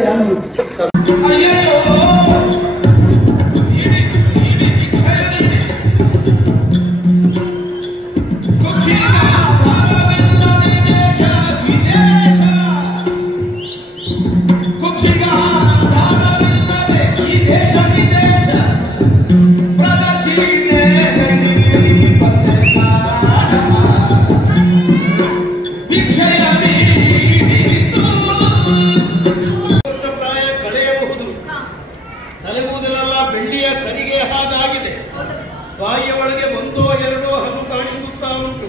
ಬಾಯಿಯ ಒಳಗೆ ಒಂದೋ ಎರಡೋ ಹಲ್ಲು ಕಾಣಿಸುತ್ತಾ ಉಂಟು.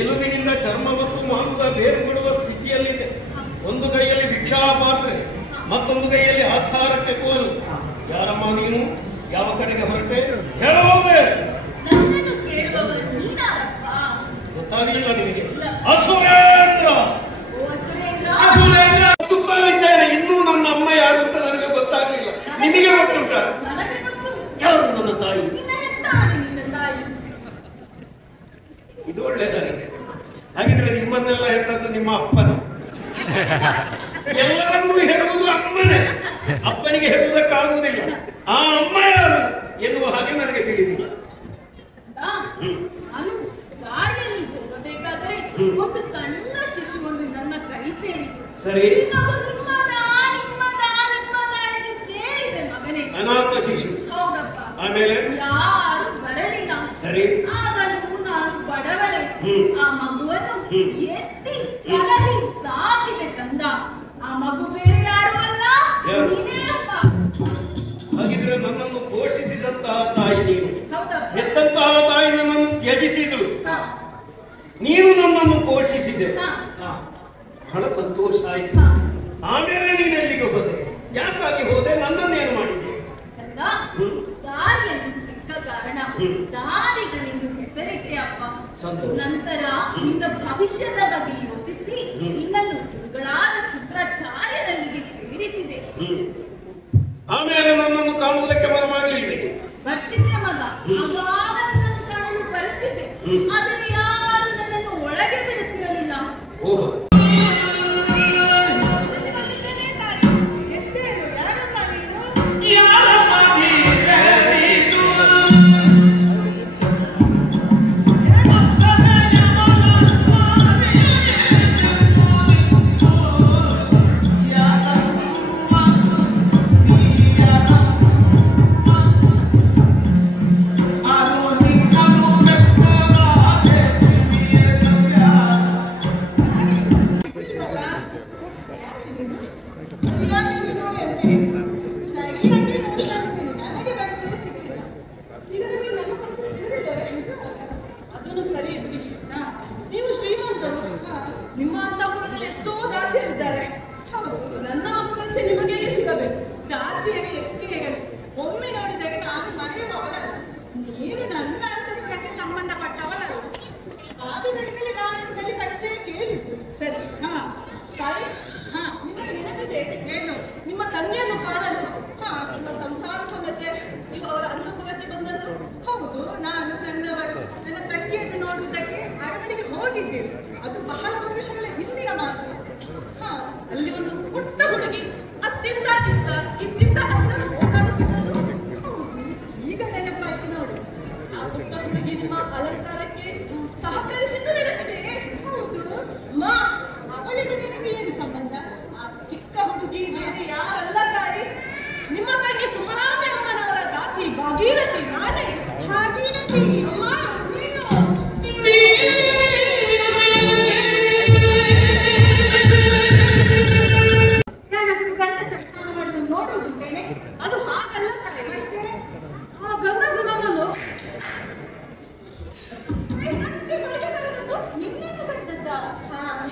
ಎಲುಬಿನಿಂದ ಚರ್ಮ ಮತ್ತು ಮಾಂಸ ಬೇರ್ಪಡುವ ಸ್ಥಿತಿಯಲ್ಲಿದೆ. ಒಂದು ಕೈಯಲ್ಲಿ ಭಿಕ್ಷಾ ಪಾತ್ರೆ, ಮತ್ತೊಂದು ಕೈಯಲ್ಲಿ ಆಧಾರಕ್ಕೆ ಕೋಲು. ಯಾರಮ್ಮ ನೀನು? ಯಾವ ಕಡೆಗೆ ಹೊರಟೆ? ಹೇಳಬಹುದೇ? ಗೊತ್ತಾಗಲಿಲ್ಲ ನಿನಗೆ? ಅಸುರೇಂದ್ರ ಸುತ್ತಲಿದ್ದೇನೆ. ಇನ್ನೂ ನನ್ನ ಅಮ್ಮ ಯಾರು ಅಂತ ನನಗೆ ಗೊತ್ತಾಗಲಿಲ್ಲ. ನಿಮಗೆ ಗೊತ್ತುಂಟ? ಯಾರು ನನ್ನ ತಾಯಿ? ಇದು ಒಳ್ಳೆಯದಾಗಿದೆ. ಹಾಗಿದ್ರೆ ನಿಮ್ಮನ್ನೆಲ್ಲ ಹೆತ್ತದ್ದು ನಿಮ್ಮ ಅಪ್ಪನ. ಎಲ್ಲರನ್ನೂ ಹೇಳುವುದು ಅಮ್ಮನೇ. ಅಪ್ಪನಿಗೆ ಹೇಳುವುದಕ್ಕಾಗುವುದಿಲ್ಲ. ಆ ಅಮ್ಮ ಯಾರು ಎನ್ನುವ ಸರಿ. ನಿಮ್ಮದ ಎಂದು ಕೇಳಿದೆ ಮಗನೇ. ಅನಾಥ ಶಿಶು. ಹೌದಪ್ಪ. ಆಮೇಲೆ ಯಾರು ಬರಲಿಲ್ಲ. ಸರಿ. ಆಗಲೂ ನಾನು ಬಡವಳೆ. ಆ ಮಗುವನ್ನು ಎತ್ತಿ ಸಲಹಿ ಸಾಕಿದೆ ತಂದ. ಆ ಮಗು ಬೇರೆ ಯಾರು ಅಲ್ಲ, ನೀನೇ ಅಪ್ಪ. ಹಾಗಿದ್ರೆ ನನ್ನನ್ನು ಪೋಷಿಸಿದಂತಹ ತಾಯಿ ನೀನು. ಹೌದಪ್ಪ. ಹೆತ್ತಂತಹ ತಾಯಿ ನನ್ನನ್ನು ತ್ಯಜಿಸಿದಳು, ನೀನು ನನ್ನನ್ನು ಪೋಷಿಸಿದೆ. ಬಹಳ ಸಂತೋಷ ಆಯ್ತು. ಆಮೇಲೆ ನೀನು ಎಲ್ಲಿಗೆ ಹೋದೆ? ಯಾಕಾಗಿ ಹೋದೆ? ನನ್ನನ್ನೇನು ಮಾಡಿದೆ? ದಾರಿಯಲ್ಲಿ ಸಿಕ್ಕ ಕಾರಣ ದಾರಿಗಳೆಂದು ಹೆಸರಿಟ್ಟೆ ಅಪ್ಪ. ಸಂತೋಷ. ನಂತರ ನಿನ್ನ ಭವಿಷ್ಯದ ಬಗ್ಗೆ ಯೋಚಿಸಿ ನಿನ್ನನ್ನು ಗುರುಗಳಾದ ಶುಕ್ರಾಚಾರ್ಯರಲ್ಲಿಗೆ ಸೇರಿಸಿದೆ. ಆಮೇಲೆ ನನ್ನನ್ನು ಕಾಣುವುದಕ್ಕೆ ಮನ ಮಾಡಲಿಲ್ವೇ? ಬರ್ತಿದ್ದೆ ಮಗ, ಆಗಾಗ ನನ್ನನ್ನು ಕಾಣಲು ಬರುತ್ತಿದ್ದೆ. ಆದರೆ ಯಾರು ನನ್ನನ್ನು ಒಳಗೆ ಬಿಡುತ್ತಿರಲಿಲ್ಲ. ಓಹೋ. ಅದು ಬಹಳ ವರ್ಷಗಳ ಹಿಂದಿನ ಮಾತು. ಅಲ್ಲಿ ಒಂದು ಪುಟ್ಟ ಹುಡುಗಿ ಅತ್ತಿಂದ ಇತ್ತಿಂದ ಓಡಾಡುತ್ತಿದ್ದದು ಈಗ ನೆನಪಾಯ್ತು ನೋಡು. ಆ ಪುಟ್ಟ ಹುಡುಗಿ ನಿಮ್ಮ ಅಲಂಕಾರಕ್ಕೆ ಸಹಕರಿಸಿದ್ದು ನೆನಪಿದೆ. ಹೌದು ಅಮ್ಮ, ಅವಳಿಗೆ ನಿನಗೆ ಏನು ಸಂಬಂಧ? ಆ ಚಿಕ್ಕ ಹುಡುಗಿ ಬೇರೆ ಯಾರಲ್ಲ ತಾಯಿ, ನಿಮ್ಮ ಕೈಗೆ ಸುಮರಾಮೆ ಅಮ್ಮನವರ ದಾಸಿ ಭಾಗೀರಥಿ ನಾನೇ. ಭಾಗೀರಥಿ ಅಮ್ಮ, ಅದು ಹಾಗಲ್ಲ ತಾಯಿ. ಆ ಗಂಡಸು ನನ್ನನ್ನು ನಿನ್ನನ್ನು ಕರೆದದ್ದ.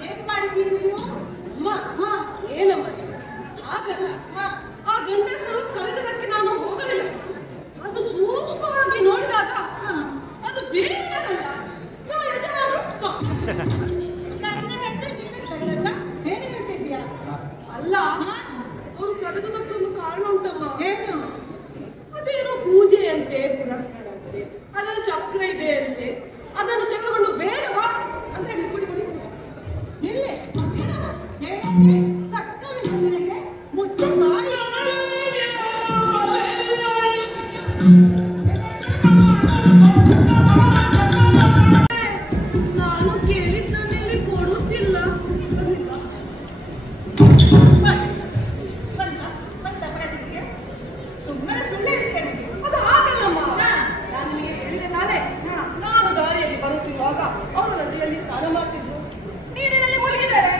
ಹೇಗೆ ಮಾಡಿದ್ದೀರಿ ನೀವು? ಅಮ್ಮ, ಏನಮ್ಮ ಹಾಗಲ್ಲ. ಆ ಗಂಡಸು ಕರೆದದಕ್ಕೆ ನಾನು ಹೋಗಲಿಲ್ಲ. ಅದು ಸೂಕ್ಷ್ಮವಾಗಿ ನೋಡಿದಾಗ ಅದು ಬೇರೆ ಏನಲ್ಲ, ನಮ್ಮ ಯಜಮಾನರು. ನನ್ನ ಗಂಡ ನಿನ್ನ ಕರೆದಲ್ಲ ಹೇಳಿ ಹೇಳ್ತಿದ್ಯಾ? ಅಲ್ಲ, ಅವ್ರು ಕರೆದದಕ್ಕೊಂದು ಕಾರಣ ಉಂಟಮ್ಮ. ಏನು? ಅದೇನೋ ಪೂಜೆ ಅಂತೆ, ಪುನಸ್ಕಾರ ಅಂತೆ, ಅದನ್ನು ಚಕ್ರ ಇದೆ ಅಂತೆ, ಅದನ್ನು ತೆಗೆದುಕೊಂಡು ಬೇಡವಾ ಅಂತ ಹೇಳಿ ಕುಡಿ ಇಲ್ಲೇ ಚಕ್ರವಿದೆ ಮುಚ್ಚೆ ಮಾಡಿ. ನಾನು ಕೇಳಿದ್ದನ್ನಲ್ಲಿ ಕೊಡುತ್ತಿಲ್ಲ. ಸುಮ್ಮನೆ ಸುಳ್ಳು ಹೇಳ್ತೇನೆ. ಅದು ಆಗಲ್ಲಮ್ಮ. ನಾನು ನಿಮಗೆ ಹೇಳಿದೆ ತಾನೆ, ನಾನು ದಾರಿಯಲ್ಲಿ ಬರುತ್ತಿರುವಾಗ ಅವರು ನದಿಯಲ್ಲಿ ಸ್ನಾನ ಮಾಡ್ತಿದ್ರು, ನೀರಿನಲ್ಲಿ ಮುಳುಗಿದ್ದಾರೆ,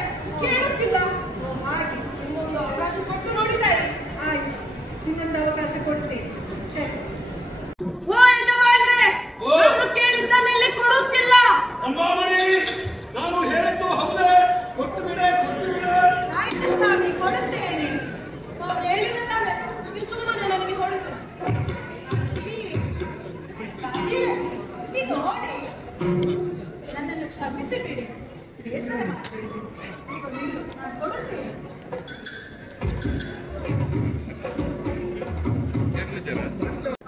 ಕೇಳುತ್ತಿಲ್ಲ. ಹಾಗೆ ಇನ್ನೊಂದು ಅವಕಾಶ ಕೊಟ್ಟು ನೋಡಿದ್ದಾರೆ. ಆಯ್ತು, ಇನ್ನೊಂದು ಅವಕಾಶ ಕೊಡ್ತೀನಿ. ನಾನು ಕೇಳಿದ್ದನ್ನೆಲ್ಲಿ ಕೊಡುತ್ತಿಲ್ಲ. ನಾನು ಹೇಳಿದ್ದು ಹೌದೇ? ಕೊಟ್ಟು ಬಿಡೆ, ಕೊಟ್ಟು ಬಿಡೆ. ಆಯ್ತು, ನಾನು ಕೊಡುತ್ತೇನೆ. ಅವ್ರು ಹೇಳಿದ ತಾನೆ, ನೀವು ಸುಮ್ಮನೆ ನನಗೆ ಹೊಡೆದು ನೋಡಿ. ನನ್ನನ್ನು ಕ್ಷಮಿಸಿ ಬಿಡಿ, ಬೇಸರ ಮಾಡಬೇಡಿ. ನಾನು ಕೊಡುತ್ತೇನೆ.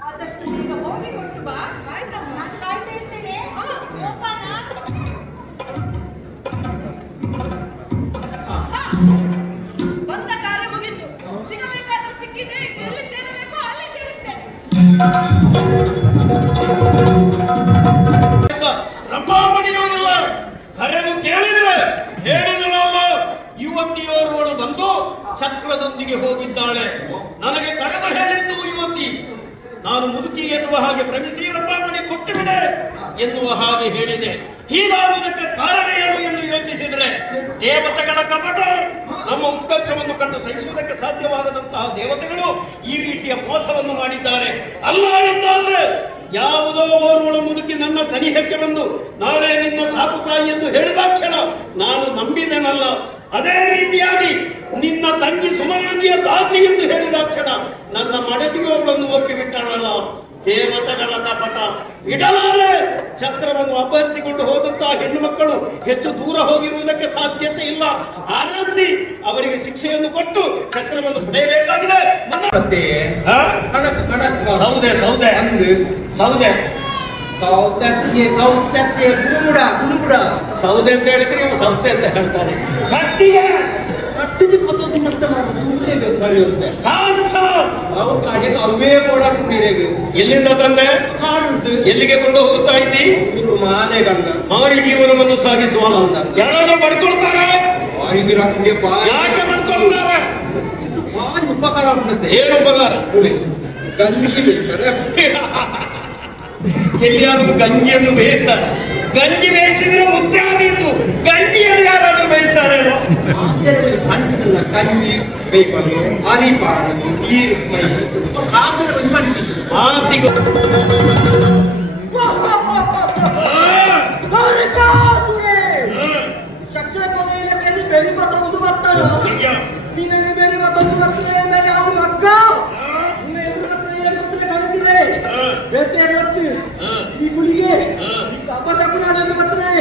ಆದಷ್ಟು ಈಗ ಹೋಗಿ ಕೊಟ್ಟು ಬಾ. ಆಯ್ತಮ್ಮ, ನಾನು ಕಾಯ್ತಾ ಇರ್ತೇನೆ. ಬಂದ ಕಾರ್ಯ ಮುಗಿತು. ಸಿಗಬೇಕಾದ ಸಿಕ್ಕಿದೆ, ಎಲ್ಲಿ ಸೇರಬೇಕೋ ಅಲ್ಲಿ ಸೇರಿಸ್ತೇನೆ. ರಂಭಾಮಣಿಯೂ ಇಲ್ಲ, ಕರೆದು ಕೇಳಿದ್ರೆ ಹೇಳಿದನಲ್ಲ, ಯುವತಿಯೋರ್ವಳು ಭ್ರಮಿಸಿ ರಬ್ಬಾಮಣಿ ಕೊಟ್ಟು ಬಿಡೆ ಎನ್ನುವ ಹಾಗೆ ಹೇಳಿದೆ. ಹೀಗಾಗುವುದಕ್ಕೆ ಕಾರಣ ಏನು ಎಂದು ಯೋಚಿಸಿದರೆ ದೇವತೆಗಳ ಕಪಟ. ನಮ್ಮ ಉತ್ಕರ್ಷವನ್ನು ಕಂಡು ಸಹಿಸುವುದಕ್ಕೆ ಸಾಧ್ಯವಾಗದಂತಹ ದೇವತೆಗಳು ಈ ರೀತಿಯ ಮೋಸವನ್ನು ಮಾಡಿದ್ದಾರೆ. ಅಲ್ಲ ಎಂದಾದ್ರೆ ಯಾವುದೋ ಓರ್ವಳು ಮುದುಕಿ ನನ್ನ ಸನಿಹಕ್ಕೆ ಬಂದು ನಾಳೆ ನಿನ್ನ ಸಾಕು ತಾಯಿ ಎಂದು ಹೇಳಿದ ಕ್ಷಣ ನಾನು ನಂಬಿದೆನಲ್ಲ. ಅದೇ ರೀತಿಯಾಗಿ ನಿನ್ನ ತಂಗಿ ಸುಮನಂಗಿಯ ದಾಸಿ ಎಂದು ಹೇಳಿದ ಕ್ಷಣ ನನ್ನ ಮಡದಿಯೊಬ್ಬಳನ್ನು ಒಪ್ಪಿಬಿಟ್ಟಳಲ್ಲ. ದೇವತೆಗಳ ಕಪಟ. ಇಡಲಾರೆ ಚಕ್ರವನ್ನು ಅಪಹರಿಸಿಕೊಂಡು ಹೋದಂತಹ ಹೆಣ್ಣು ಮಕ್ಕಳು ಹೆಚ್ಚು ದೂರ ಹೋಗಿರುವುದಕ್ಕೆ ಸಾಧ್ಯತೆ ಇಲ್ಲ. ಆರಿಸಿ ಅವರಿಗೆ ಶಿಕ್ಷೆಯನ್ನು ಕೊಟ್ಟು ಚಕ್ರವನ್ನು ಪಡೆಯಬೇಕಾಗಿದೆ. ಸೌದೆ ಸೌದೆ ಸೌದೆ ಸೌದೆ ಅಂತ ಹೇಳಿದ್ರೆ ಇವು ಸೌತೆ ಅಂತ ಹೇಳ್ತಾರೆ. ಎಲ್ಲಿಂದ ತಂದೆ? ಎಲ್ಲಿಗೆ ಕೊಂಡು ಹೋಗುತ್ತಾ ಇದ್ದಿ? ಮಾರಿ ಜೀವನವನ್ನು ಸಾಗಿಸುವ ಯಾರಾದ್ರೂ ಪಡ್ಕೊಳ್ತಾರೆ? ಯಾಕೆ ಪಡ್ಕೊಳ್ತಾರೆ? ಉಪಕಾರ ಆಗ್ತದೆ. ಏನು ಉಪಕಾರ? ಎಲ್ಲಿಯಾದರೂ ಗಂಜಿಯನ್ನು ಬೇಯಿಸ್ತಾರೆ. ಗಂಜಿ ಬೇಯಿಸಿದ್ರೆ ಮುದ್ದೆ ಆದೀತು. ಗಂಜಿಯನ್ನು ಯಾರಾದ್ರೂ ಬೇಯಿಸ್ತಾರೆ? ಗಂಜಿ ಚಕ್ರ ಕೊನೆಯಲ್ಲಿ ಬೇರೆ ಮತ್ತೊಂದು ಬರ್ತಾನ. ನೀನಲ್ಲಿ ಬೇರೆ ಮತ್ತೊಂದು ಬರ್ತದೆ ಎಂದರೆ ಯಾವ ಅಕ್ಕ ಈ ಗುಳಿಗೆ ಅಪಶಕುನಾದಲ್ಲಿ ಬರ್ತದೆ.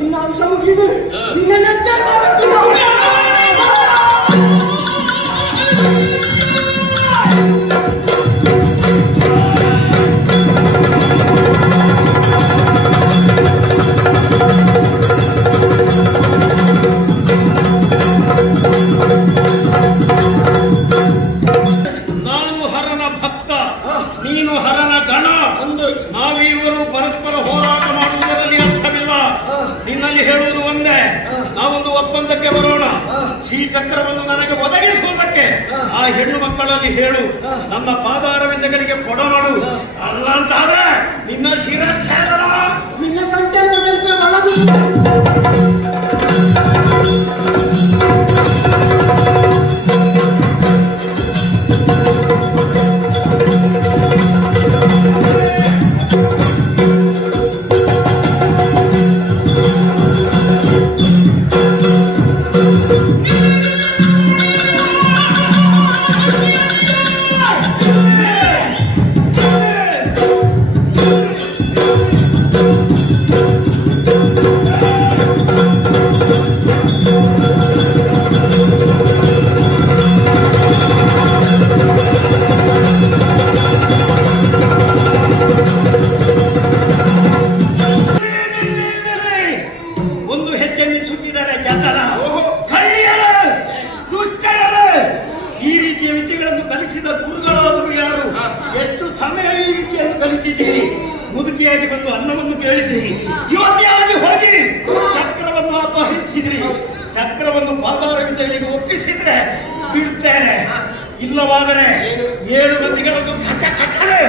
ನಿನ್ನ ಅಂಶ ಮುಗಿದು ನಿನ್ನ ನಾನು ಹರನ ಭಕ್ತ, ನೀನು ಹರನ ಗಣ. ನಾವಿರುವರು ಪರಸ್ಪರ ಹೋರಾಟ ಮಾಡುವುದರಲ್ಲಿ ಅರ್ಥವಿಲ್ಲ. ನಿನ್ನಲ್ಲಿ ಹೇಳುವುದು ಒಂದೇ, ನಾವೊಂದು ಒಪ್ಪಂದಕ್ಕೆ ಬರೋಣ. ಶ್ರೀಚಕ್ರವನ್ನು ನನಗೆ ಒದಗಿಸುವುದಕ್ಕೆ ಆ ಹೆಣ್ಣು ಮಕ್ಕಳಲ್ಲಿ ಹೇಳು, ನನ್ನ ಪಾದಾರವಿಂದಗಳಿಗೆ ಕೊಡ ಮಾಡು. ಅಲ್ಲ ಅಂತಾದ್ರೆ ನಿನ್ನ ಶಿರಚ್ಛೇದನ, ನಿನ್ನ ಕಂಠ ಮುದುಕಿಯಾಗಿ ಬಂದು ಅನ್ನವನ್ನು ಕೇಳಿದ್ರಿ, ಯುವತಿಯಾಗಿ ಹೋಗಿ ಚಕ್ರವನ್ನು ಅಪಹರಿಸಿದ್ರಿ. ಚಕ್ರವನ್ನು ಪಾದಾರವಿಂದಗಳಿಗೆ ಒಪ್ಪಿಸಿದ್ರೆ ಬಿಡ್ತೇನೆ, ಇಲ್ಲವಾದರೆ 7 ಮಂದಿಗಳನ್ನು ಕಚ ಕಚರೆ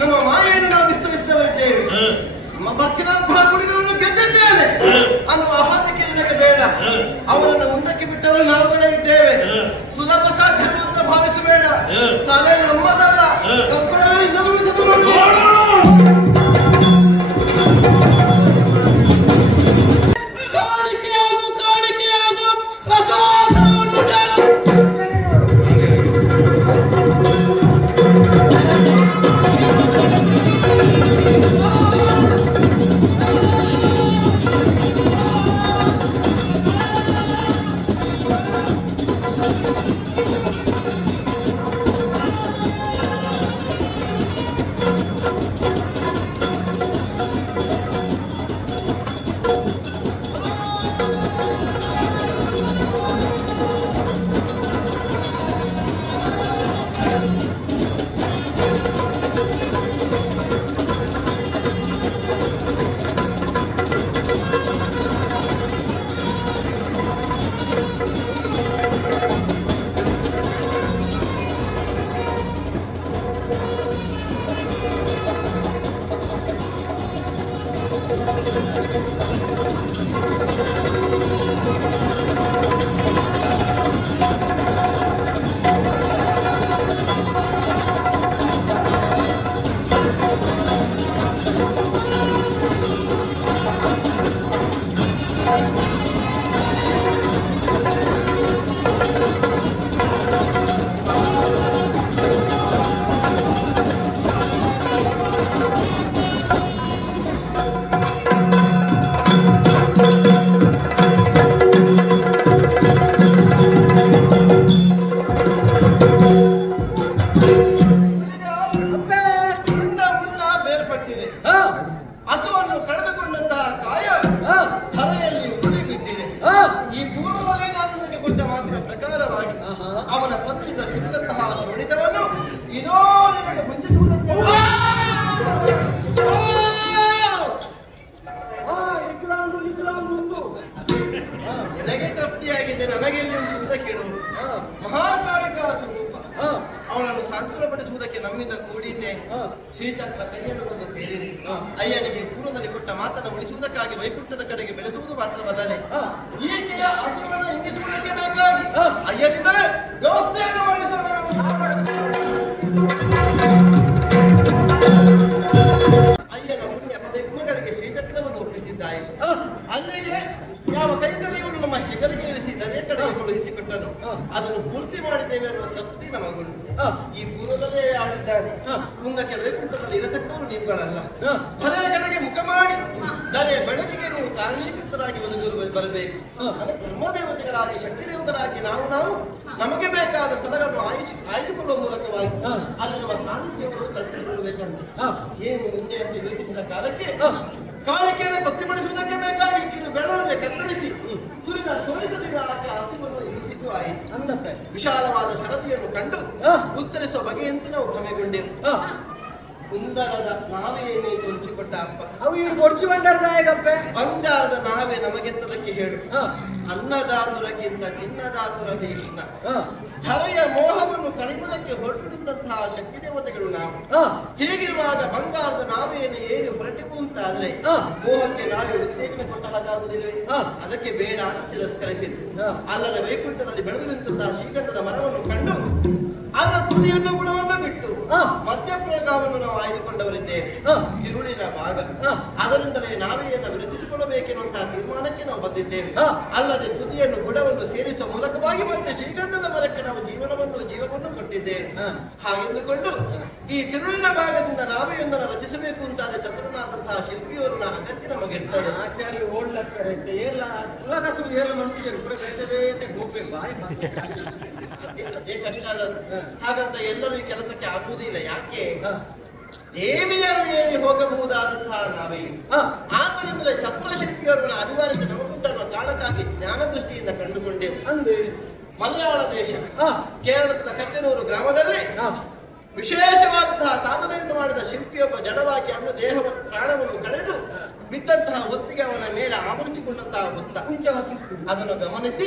ನಮ್ಮ ಮಾಯೆಯನ್ನು ನಾವು ವಿಸ್ತರಿಸಿದವರಿದ್ದೇವೆ. ಬರ್ತಿನಂತಹ ಗುಡಿಗಳನ್ನು ಗೆದ್ದಿದ್ದೇನೆ ಅನ್ನುವ ಅಹಮಿಕೆ ನಿನಗೆ ಬೇಡ. ಅವರನ್ನು ಮುಂದಕ್ಕೆ ಬಿಟ್ಟವರು ನಾವುಗಳೇ ಇದ್ದೇವೆ. ಸುಲಭ ಸಾಧ್ಯ ಅಂತ ಭಾವಿಸಬೇಡ. ತಲೆ ನಮ್ಮದಲ್ಲ, ಕಕ್ಕುಳವೇ ಇನ್ನೊಂದು ಈ ಪೂರ್ವದಲ್ಲೇ ನಾನು ನಿನಗೆ ಕೊಟ್ಟ ಮಾತಿನ ಪ್ರಕಾರವಾಗಿ ಅವನ ತಪ್ಪಿನಿಂದ ಸಿಕ್ಕಂತಹ ಶೋಣಿತವನ್ನು ಇದೋ ನಿನಗೆ ಮುಂದಿಸುವುದಕ್ಕೆ ನನಗೆ ತೃಪ್ತಿಯಾಗಿದೆ. ನನಗೆ ಕೇಳು ಮಹಾಕಾಳಿಕಾ ಸ್ವರೂಪ ಅವಳನ್ನು ಸಾಂತ್ವನಪಡಿಸುವುದಕ್ಕೆ ನಮ್ಮಿಂದ ಕೂಡಿದ್ದೆ. ಶ್ರೀಚಕ್ರ ಕೈಯನ್ನು ಬಂದು ಸೇರಿದೆ. ಅಯ್ಯನಿಗೆ ಪೂರ್ವದಲ್ಲಿ ಕೊಟ್ಟ ಮಾತನ್ನು ಉಳಿಸುವುದಕ್ಕಾಗಿ ವೈಕುಂಠದ ಕಡೆಗೆ ಬೆಳೆಸುವುದು ಮಾತ್ರವಲ್ಲದೆ ಈಕೆಯ ಅರ್ಥವನ್ನು ಹಿಂಗಿಸುವುದಕ್ಕೆ ಬೇಕಾಗಿ ಅಯ್ಯನಿಂದಲೇ ವ್ಯವಸ್ಥೆಯನ್ನು ಮಾಡಿಸೋಣ. ಅಯ್ಯನ ಪುಣ್ಯ ಪದಯುಗ್ಮಗಳಿಗೆ ಶ್ರೀಚಕ್ರವನ್ನು ಒಪ್ಪಿಸಿದ್ದಾಯಿತು. ಅಲ್ಲಿಗೆ ಯಾವ ಕೈಂಕರ್ಯವನ್ನು ನಮ್ಮ ಹೆಗಲಿಗೆ ಇರಿಸಿ ದನೇ ಕಡೆಗೆ ಕಳುಹಿಸಿಕೊಟ್ಟನು ಅದನ್ನು ಪೂರ್ತಿ ಮಾಡಿದ್ದೇವೆ ಅನ್ನುವ ತೃಪ್ತಿ ನಮಗುಂಟು. ಈ ಪೂರ್ವದಲ್ಲೇ ಆಡಿದ್ದಾನೆ. ಮುಂದಕ್ಕೆ ವೈಕುಂಠದಲ್ಲಿ ಇರತಕ್ಕವರು ನೀವುಗಳಲ್ಲ. ತಲೆ ಕಡೆಗೆ ಮುಖ ಮಾಡಿ ದನೆ ಬೆಳಕಿಗೆ ನೀವು ಕಾರಣೀಕೃತರಾಗಿ ಒದಗಲು ಬರಬೇಕು. ಧರ್ಮದೇವತೆಗಳಾಗಿ ಶಕ್ತಿ ದೇವತರಾಗಿ ನಾವು ನಮಗೆ ಬೇಕಾದ ಸ್ಥಳಗಳನ್ನು ಆಯ್ದುಕೊಳ್ಳುವ ಮೂಲಕವಾಗಿ ಅಲ್ಲಿ ನಮ್ಮ ಸಾನ್ನಿಧ್ಯವನ್ನು ಕಲ್ಪಿಸಿಕೊಳ್ಳಬೇಕಂತ ಏನು ಮುಂದೆ ಅಂತ ಯೋಚಿಸಿದ ಕಾಲಕ್ಕೆ ಕಾಳಿಕೆಯನ್ನು ತೃಪ್ತಿಪಡಿಸುವುದಕ್ಕೆ ಬೇಕಾಗಿ ಕಿರು ಬೆಳವನ್ನೇ ಕತ್ತರಿಸಿ ಸುರಿದ ಶೋಣಿತದಿಂದ ಆಕೆ ಹಸಿವನ್ನು ಇರಿಸಿದ್ದು ಆಯಿತು. ವಿಶಾಲವಾದ ಸರದಿಯನ್ನು ಕಂಡು ಉತ್ತರಿಸುವ ಬಗೆಯಂತೆ ನಾವು ಭ್ರಮೆಗೊಂಡೆವು. ಕುಂದರದ ನಾವೇನೇ ತೋರಿಸಿಕೊಟ್ಟ ಅಪ್ಪ ಬಂಗಾರದ ನಾವೇ ನಮಗೆತ್ತದಕ್ಕೆ ಹೇಳು. ಅನ್ನದಾತುರಕ್ಕಿಂತ ಚಿನ್ನದಾತುರ ತೀಕ್ಷ್ಣ ಧರೆಯ ಮೋಹವನ್ನು ಕಳೆಯುವುದಕ್ಕೆ ಹೊರಟಿದ್ದಂತಹ ಶಕ್ತಿ ದೇವತೆಗಳು ನಾವು. ಹೀಗಿರುವಾಗ ಬಂಗಾರದ ನಾವೇನು ಏರಿ ಹೊರಟಿವು ಅಂತಾದ್ರೆ ಮೋಹಕ್ಕೆ ನಾವೇ ಉತ್ತೇಜನ ಕೊಟ್ಟ ಹಾಗಾಗುವುದಿಲ್ಲವೇ? ಅದಕ್ಕೆ ಬೇಡ ಅಂತ ತಿರಸ್ಕರಿಸಿದ್ರು. ಅಲ್ಲದೆ ವೈಕುಂಠದಲ್ಲಿ ಬೆಳೆದು ನಿಂತಹ ಶ್ರೀಗಂಧದ ಮರವನ್ನು ಕಂಡು ಅದರ ತುದಿಯನ್ನು ಗುಣವನ್ನು ಬಿಟ್ಟು ಮಧ್ಯಪ್ರಗಾವನ್ನು ನಾವು ಆಯ್ದುಕೊಂಡವರಿದ್ದೇವೆ. ತಿರುಳಿನ ಭಾಗ ಅದರಿಂದಲೇ ನಾವೆಯನ್ನು ವಿರಚಿಸಿಕೊಳ್ಳಬೇಕೆನ್ನುವಂತಹ ತೀರ್ಮಾನಕ್ಕೆ ನಾವು ಬಂದಿದ್ದೇವೆ. ಅಲ್ಲದೆ ತುದಿಯನ್ನು ಗುಣವನ್ನು ಸೇರಿಸುವ ಮೂಲಕವಾಗಿ ಮತ್ತೆ ಶ್ರೀಗಂಧದ ಮರಕ್ಕೆ ನಾವು ಜೀವವನ್ನು ಕೊಟ್ಟಿದ್ದೇವೆ. ಹಾಗೆಂದುಕೊಂಡು ಈ ತಿರುಳಿನ ಭಾಗದಿಂದ ನಾವೆಯೊಂದನ್ನು ರಚಿಸಬೇಕು ಅಂತಾದ್ರೆ ಚತುರನಾದಂತಹ ಶಿಲ್ಪಿಯವರನ್ನ ಅಗತ್ಯ ನಮಗಿರ್ತದೆ. ಹಾಗಂತ ಎಲ್ಲರೂ ಈ ಕೆಲಸಕ್ಕೆ ಆಗುವುದಿಲ್ಲ. ಯಾಕೆ? ದೇವಿಯರು ಏರಿ ಹೋಗಬಹುದಾದಂತಹ ನಾವೇ. ಆದ್ದರಿಂದಲೇ ಚತುರ ಶಿಲ್ಪಿಯವರನ್ನ ಅನಿವಾರ್ಯತೆ ನಮಗುಂಟನ್ನು ಕಾರಣಕ್ಕಾಗಿ ಜ್ಞಾನ ದೃಷ್ಟಿಯಿಂದ ಕಂಡುಕೊಂಡೆವು. ಮಲಯಾಳ ದೇಶ ಕೇರಳದ ಕಟ್ಟೆನೂರು ಗ್ರಾಮದಲ್ಲಿ ವಿಶೇಷವಾದಂತಹ ಸಾಧನೆಯನ್ನು ಮಾಡಿದ ಶಿಲ್ಪಿಯೊಬ್ಬ ಜಡವಾಗಿ ಅವನ ದೇಹ ಪ್ರಾಣವನ್ನು ಕಳೆದು ಬಿಟ್ಟಂತಹ ಹೊತ್ತಿಗೆ ಅವನ ಮೇಲೆ ಆವರಿಸಿಕೊಂಡಂತಹ ಹೊತ್ತ ಅದನ್ನು ಗಮನಿಸಿ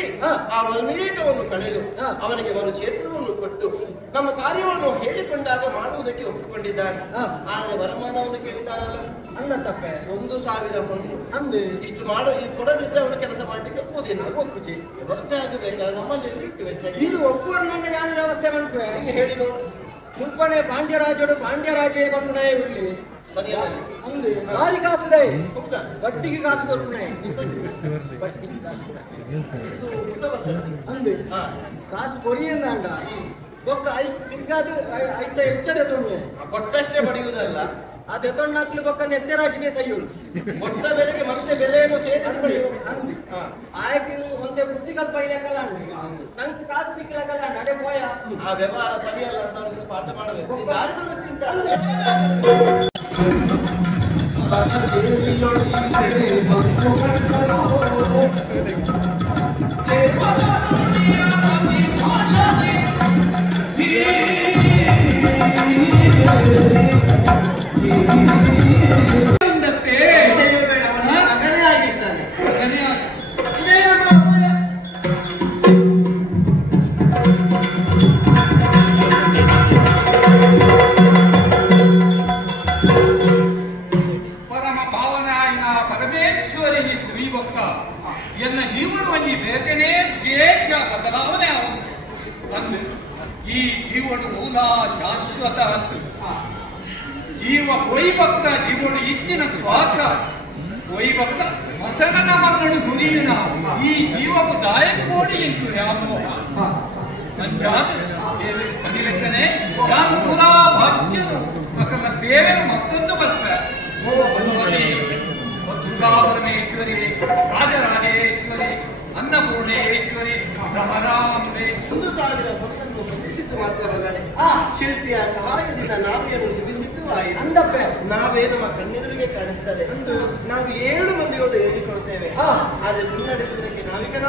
ಆ ವಲ್ಮೀಕವನ್ನು ಕಳೆದು ಅವನಿಗೆ ಮರು ಚೇತನವನ್ನು ಕೊಟ್ಟು ನಮ್ಮ ಕಾರ್ಯವನ್ನು ಹೇಳಿಕೊಂಡಾಗ ಮಾಡುವುದಕ್ಕೆ ಒಪ್ಪಿಕೊಂಡಿದ್ದಾನೆ. ಆದರೆ ವರಮಾನವನ್ನು ಕೇಳಿದ್ದಾನಲ್ಲ, ಅನ್ನ ತಪ್ಪೆ 1,000 ಹೊನ್ನು ಅಂದ್ರೆ ಇಷ್ಟು ಮಾಡೋ ಈ ಕೊಡದಿದ್ರೆ ಅವನು ಕೆಲಸ ಮಾಡ್ಲಿಕ್ಕೆ ಒಪ್ಪುವುದಿಲ್ಲ. ಒಪ್ಪುಚಿ ವ್ಯವಸ್ಥೆ ಆಗಬೇಕಾದ್ರೆ ನಮ್ಮಲ್ಲಿ ಇಟ್ಟು ವೆಚ್ಚ ಇದು ಒಪ್ಪುವನ್ನ ಯಾರು ವ್ಯವಸ್ಥೆ ಮಾಡ್ತೇವೆ ಹೇಳಿ ನೋಡಿ. ಮುಲ್ಪನೆ ಭಾಂಡ್ಯರಾಜರು ಭಾಂಡ್ಯರಾಜೇ ಬರುಣೆ ಉಳ್ಳಿ ಸರಿಯಾಗಿ ಅಂದು ಲಾರಿ ಕಾಸುದೆ ಬಟ್ಟಿಗೆ ಕಾಸು ಬರುಣೆ ಅಂದು ಕಾಸು ಕೊರಿಯಂದ ಬೊಕ್ಕ ಐದು ಐದ ಎಚ್ಚರ ತೊಂದ್ರೆ ಕೊಟ್ಟಷ್ಟೇ ಪಡೆಯುವುದಲ್ಲ. ಅದೇ ತೊಣ್ಣಾಕ್ಲು ಬೊಕ್ಕ ಎತ್ತರಾಜಿನೇ ಸೈಯುದು ಕೊಟ್ಟ ಬೆಲೆಗೆ ಮತ್ತೆ ಬೆಲೆಯನ್ನು ಸೇರಿಸಿ ಪಡೆಯುವುದು. ಆಯ್ಕೆ ಒಂದೇ ಬುದ್ಧಿಕಲ್ಪ ಇಲ್ಲಕ್ಕಲ್ಲ ನಂಗೆ ಕಾಸು ಸಿಕ್ಕಲಕ್ಕಲ್ಲ ನಡೆ ಪೋಯ ಆ ವ್ಯವಹಾರ ಸರಿಯಲ್ಲ ಅಂತ ಪಾಠ ಮಾಡಬೇಕು. ಎನ್ನ ಜೀವನದಲ್ಲಿ ಬೇಕನೇ ವಿಶೇಷ ಬದಲಾವಣೆ ಅಂದ್ರೆ ಈ ಜೀವನ ಮೂಲ ಶಾಶ್ವತ ಜೀವ ವೈಭಕ್ತ ಜೀವನ ಇತ್ತಿನ ಶ್ವಾಸ ವೈಭಕ್ತ ಮಸಣನ ಮಕ್ಕಳು ಗುರಿಯಿನ ಈ ಜೀವವು ದಾಯಕ ಕೋಡಿ ಎಂಟು ವ್ಯಾಮೋಹ ಅಂಚಾದ ಕದಿಲೆಕ್ಕನೆ ಯಾರು ಪುರಾ ಭಾಗ್ಯರು ಮಕ್ಕಳ ಸೇವೆಯನ್ನು ಮತ್ತೊಂದು ಬರ್ತಾರೆ ದುರ್ಗಾಪರಮೇಶ್ವರಿ ರಾಜರಾಜೇಶ್ವರಿ ಅನ್ನಪೂರ್ಣೇಶ್ವರಿ ರಮರಾಂಬೆ 1,000 ಹೊತ್ತನ್ನು ಪ್ರತಿಸಿದ್ದು ಮಾತ್ರವಲ್ಲದೆ ಶಿಲ್ಪಿಯ ಸಹಾಯದಿಂದ ನಾವೆಯನ್ನು ನಿರ್ಮಿಸಿದ್ದು ಆಯಿತು. ನಾವೇ ನಮ್ಮ ಕಣ್ಣೆದುರಿಗೆ ಕಾಣಿಸ್ತದೆ. ನಾವು 7 ಮಂದಿಯೋಡು ಏರಿಕೊಳ್ತೇವೆ. ಆದರೆ ಮುನ್ನಡೆಸುವುದಕ್ಕೆ ನಾವಿಕನ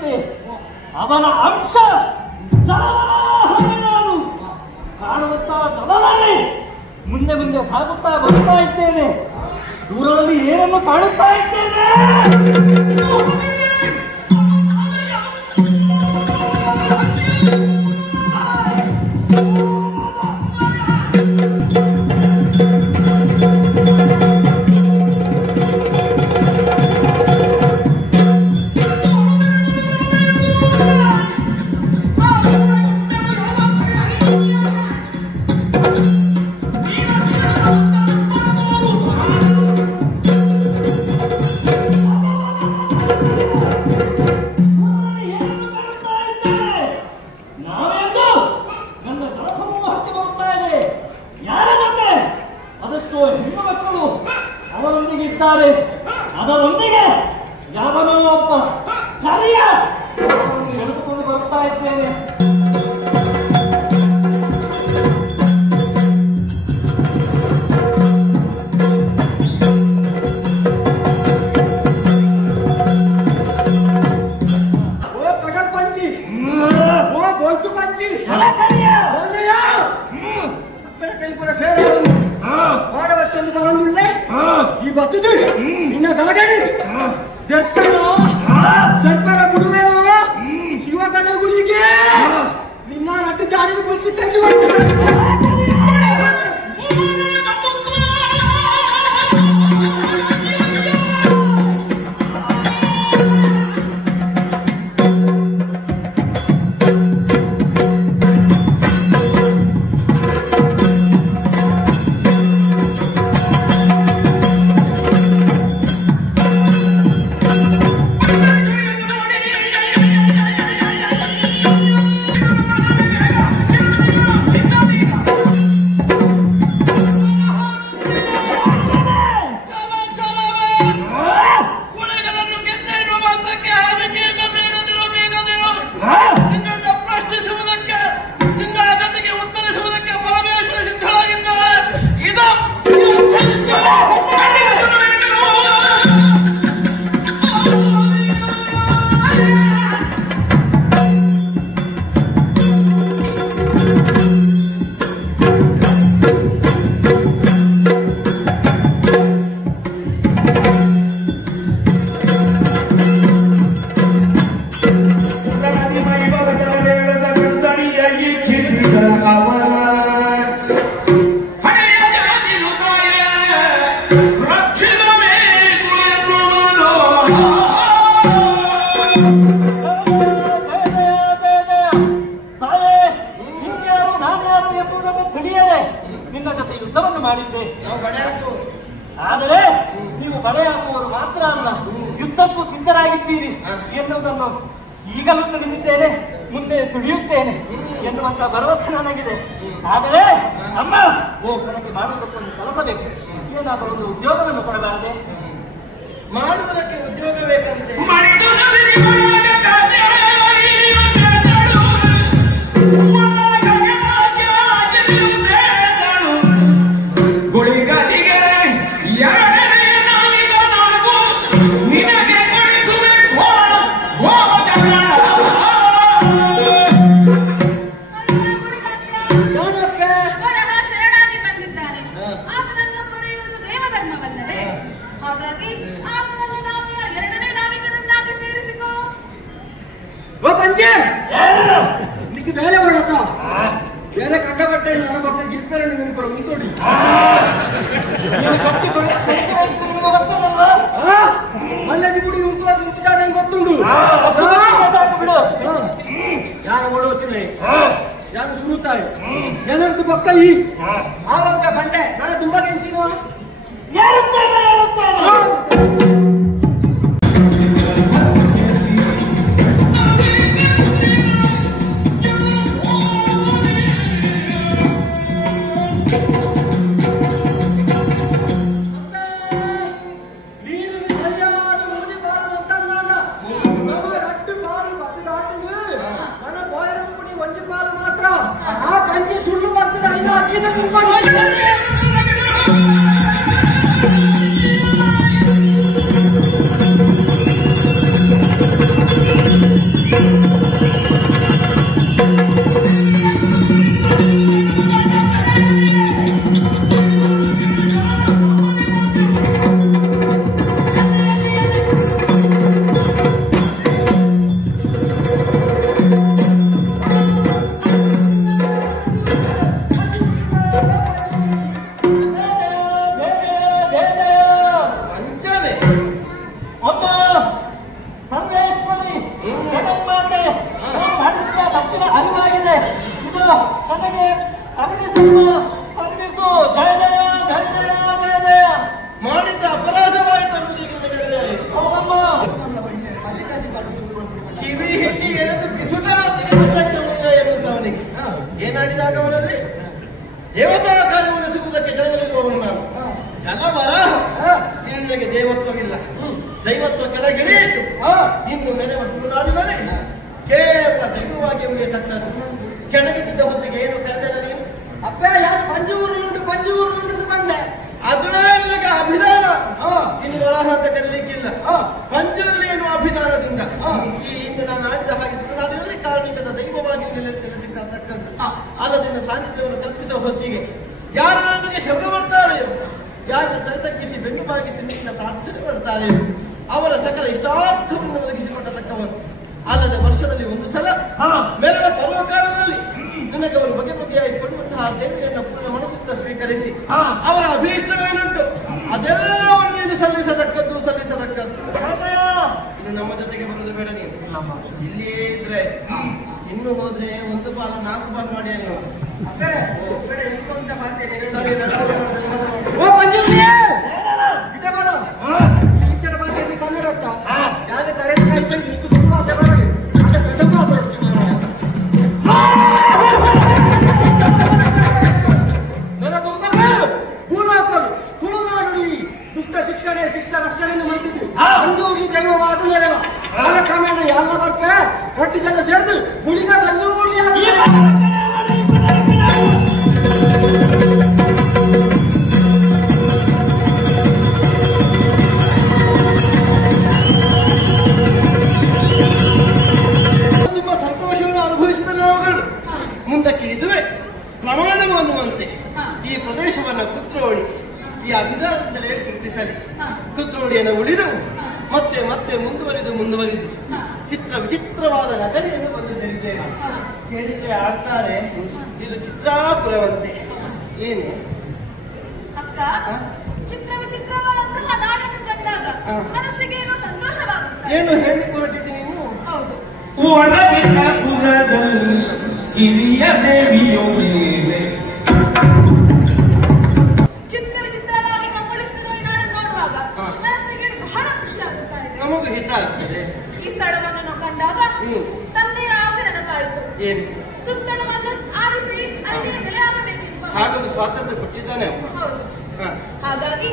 ಬಂದಂತೆ ಅವನ ಅಂಶ ನಾನು ಕಾಣುತ್ತಾ ಜಲದಲ್ಲಿ ಮುಂದೆ ಮುಂದೆ ಸಾಗುತ್ತಾ ಬರ್ತಾ ಇದ್ದೇನೆ. ದೂರದಲ್ಲಿ ಏನನ್ನು ಕಾಣುತ್ತಾ ಇದ್ದೇನೆ. ಅದರೊಂದಿಗೆ ಯಾವನೋ ಒಬ್ಬ ಕರಿಯ ನಡೆದುಕೊಂಡು ಬರ್ತಾ ಇದ್ದೇನೆ. ಓ ಕಡಲ್ ಪಂಚಿ, ಓ ಬೋಲ್ತು ಪಂಚಿ, ಕೈಪುರ ಸೇರ ಆಡವಚ್ಚೊಂದು ಬರಂದುಳ್ಳೆ ಈ ಬತ್ತದು ನಿನ್ನ ದಾಡಾಡಿ ದರ್ಪರ ಬಿಡುವೇನೋ ಶಿವಗಣ ಗುಳಿಗೆ ನಿನ್ನ ನಟ್ಟು ದಾಡಿಗೆ ಬಿಡಿಸಿ ತೆಗೆದು ನಿನ್ನ ಜೊತೆ ಯುದ್ಧವನ್ನು ಮಾಡಿದ್ದೆ. ಆದರೆ ನೀವು ಬಳೆ ಹಾಕುವವರು ಮಾತ್ರ ಅಲ್ಲ, ಯುದ್ಧಕ್ಕೂ ಸಿದ್ಧರಾಗಿದ್ದೀರಿ ಎನ್ನುವುದನ್ನು ಈಗಲೂ ತಿಳಿದಿದ್ದೇನೆ, ಮುಂದೆ ತಿಳಿಯುತ್ತೇನೆ ಎನ್ನುವಂತ ಭರವಸೆ ನನಗಿದೆ. ಆದರೆ ಅಮ್ಮ ನನಗೆ ಮಾಡುವುದಕ್ಕೊಂದು ಕೆಲಸ ಬೇಕು. ಏನಾದರೂ ಒಂದು ಉದ್ಯೋಗವನ್ನು ಕೊಡಬಾರದೆ? ಮಾಡುವುದಕ್ಕೆ ಉದ್ಯೋಗ ಬೇಕಂತೆ. ಬೇರೆ ಮಾಡತ್ತ ಬೇರೆ ಕಂಡ ಬಟ್ಟೆ ನನ್ನ ಬಟ್ಟೆ ಜಿಪ್ಪೇರೆ ನೆನ್ಕೊಳ್ಳೋ ಮುಂತೋಡಿ ಮಲ್ಲದಿ ಗುಡಿ ಉಂಟು ಅದು ಇಂತ ಜಾಗ ಗೊತ್ತುಂಟು ಬಿಡು. ಯಾರು ಓಡೋಚಿನೆ ಯಾರು ಸುರುತ್ತಾರೆ ಏನಂತ ಬೊಕ್ಕ ಈ ಆವಂಕ ಬಂಡೆ ನಾನು ತುಂಬಾ ಕೆಂಚಿನ ಭಕ್ತಿನ ಅರಿವಾಗಿದೆ. ಇದು ನನಗೆ ಅರ್ಪಿಸು. ಜಯ ಜಯ ಜಯ ಜಯ ಜಯ ಜಯ. ಮಾಡಿದ್ದ ಅಪರಾಧವಾಯಿತು. ಕಿವಿ ಹಿಂಡಿ ಎಳೆದು ಬಿಸುಟ ಮಾತಿಗೆ ಎನ್ನುತ್ತವನಿಗೆ ಏನಾಡಿದಾಗ ಅವನಲ್ಲಿ ದೇವತಾ ಕಾರ್ಯವನ್ನು ಸಿಗುವುದಕ್ಕೆ ಜನದಲ್ಲಿರುವವನು ನಾನು. ಜನವರಾಹ ನಿನಗೆ ದೇವತ್ವವಿಲ್ಲ, ದೈವತ್ವ ಕೆಳಗಿಳಿಯಿತು. ಇನ್ನು ಮೆರೆವ ತುಳುನಾಡಿನಲ್ಲಿ ಕೇವಲ ದೈವವಾಗಿ ಅವನಿಗೆ ತಕ್ಕದ್ದು. ಕೆಳಗೆ ಬಿದ್ದ ಹೊತ್ತಿಗೆ ಏನು ಕರೆದಲ್ಲ ನೀನು? ಅಪ್ಪ ಯಾರು ಪಂಜೂರುಂಟು ಬಂದೆ. ಅದುವೇ ನಿನಗೆ ಅಭಿಧಾನ. ಇನ್ನು ವರಾಹ ಅಂತ ಕರೀಲಿಕ್ಕಿಲ್ಲ. ಪಂಜುರಲ್ಲಿ ಏನು ಅಭಿಧಾನದಿಂದ ಈ ಹಿಂದೆ ನಾನು ಆಡಿದ ಹಾಗೆ ತುಳುನಾಡಿನಲ್ಲಿ ಕಾರಣಿಕದ ದೈವವಾಗಿ ನೆಲೆಸಿಕ್ಕತಕ್ಕದ್ದು. ಅಲ್ಲದಿನ ಸಾನ್ನಿಧ್ಯವನ್ನು ಕಲ್ಪಿಸುವ ಹೊತ್ತಿಗೆ ಯಾರು ನನಗೆ ಶಬ್ದ ಮಾಡ್ತಾರೆಯೋ, ಯಾರನ್ನು ತಲೆತಗ್ಗಿಸಿ ಬೆನ್ನು ಬಾಗಿಸಿ ನಿನ್ನ ಪ್ರಾರ್ಥನೆ ಮಾಡ್ತಾರೆಯೋ ಅವರ ಸಕಲ ಇಷ್ಟಾರ್ಥವನ್ನು ಒದಗಿಸಿಕೊಟ್ಟತಕ್ಕವನು. ಅಲ್ಲದೆ ವರ್ಷದಲ್ಲಿ ಒಂದು ಸಲ ಮೆರವ ಪರ್ವಕಾಲದಲ್ಲಿ ನನಗೆ ಅವರು ಬಗೆ ಬಗೆಯಾಗಿ ಕೊಡುವಂತಹ ಸೇವೆಯನ್ನು ಪೂರ್ಣ ಮನಸ್ಸಿಂದ ಸ್ವೀಕರಿಸಿ ಅವರ ಅಭೀಷ್ಟವೇನುಂಟು ಅದೆಲ್ಲವನ್ನು ನೀನು ಸಲ್ಲಿಸತಕ್ಕದ್ದು. ಇನ್ನು ನಮ್ಮ ಜೊತೆಗೆ ಬರುವುದು ಬೇಡ. ನೀವು ಇಲ್ಲಿಯೇ ಇದ್ರೆ ಇನ್ನು ಹೋದ್ರೆ 1 ಪಾಲು 4 ಪಾಲು ಮಾಡಿ ನೀವು. ಸರಿ ಶಿಷ್ಟ ರಕ್ಷಣೆಯನ್ನು ಮಾಡ್ತಿದ್ವಿ. ಬಂದೂರಿ ದೈವವಾದ ನೆರವ ಕಾಲಕ್ರಮೇಣ ಎಲ್ಲ ಬರ್ತೆ 8 ಜನ ಸೇರಿದು ಗುಳಿಗ ಬಂದೂರಿ ತುಂಬಾ ಸಂತೋಷವನ್ನು ಅನುಭವಿಸಿದ ನಾವುಗಳು ಮುಂದಕ್ಕೆ ಇದುವೇ ಪ್ರಮಾಣವು ಅನ್ನುವಂತೆ ಈ ಪ್ರದೇಶವನ್ನು ಕುದ್ರೋಳಿ ಈ ಅಭಿಧಾನದಿಂದಲೇ ಗುರುತಿಸಲಿ. ಕುದ್ರೋಳಿಯನ್ನು ಉಳಿದು ಮತ್ತೆ ಮತ್ತೆ ಮುಂದುವರಿದು ಚಿತ್ರ ವಿಚಿತ್ರವಾದ ನಗರಿಯನ್ನು ಬಂದು ಸೇರಿದ್ದೇವೆ. ಹೇಳಿದ್ರೆ ಆಡ್ತಾರೆ ಇದು ಚಿತ್ರಾಪುರವಂತೆ. ಏನು ಅಕ್ಕ, ಚಿತ್ರ ವಿಚಿತ್ರವಾದಂತಹ ನಾಡನ್ನು ಕಂಡಾಗ ಮನಸ್ಸಿಗೆ ಏನೋ ಸಂತೋಷವಾಗುತ್ತದೆ. ಏನು ಹೇಳಿ ಹೊರಟಿದ್ದೀನಿ ನೀನು? ಒಳಗಿನಪುರದಲ್ಲಿ ಹಿರಿಯ ದೇವಿಯೋ ಮೇಲೆ ವಿಚಿತ್ರವಾಗಿ ಕಂಗೊಳಿಸಿರುವ ಈ ನಾಡನ್ನು ನೋಡುವಾಗ ಮನಸ್ಸಿಗೆ ಬಹಳ ಖುಷಿ ಆಗುತ್ತಾ ಇದೆ. ನಮಗೂ ಹಿತ ಆಗ್ತದೆ. ಈ ಸ್ಥಳವನ್ನು ನಾವು ಕಂಡಾಗ ತಂದೆಯ ಆಜ್ಞೆ ನೆನಪಾಯಿತು. ಏನು ಸುಸ್ಥಳವನ್ನು ಆರಿಸಿ ಅಲ್ಲಿನ ಬೆಲೆ ಆಗಬೇಕೆಂಬ ಹಾಗೊಂದು ಸ್ವಾತಂತ್ರ್ಯ ಕೊಟ್ಟಿದ್ದಾನೆ. ಹೌದು. ಹಾಗಾಗಿ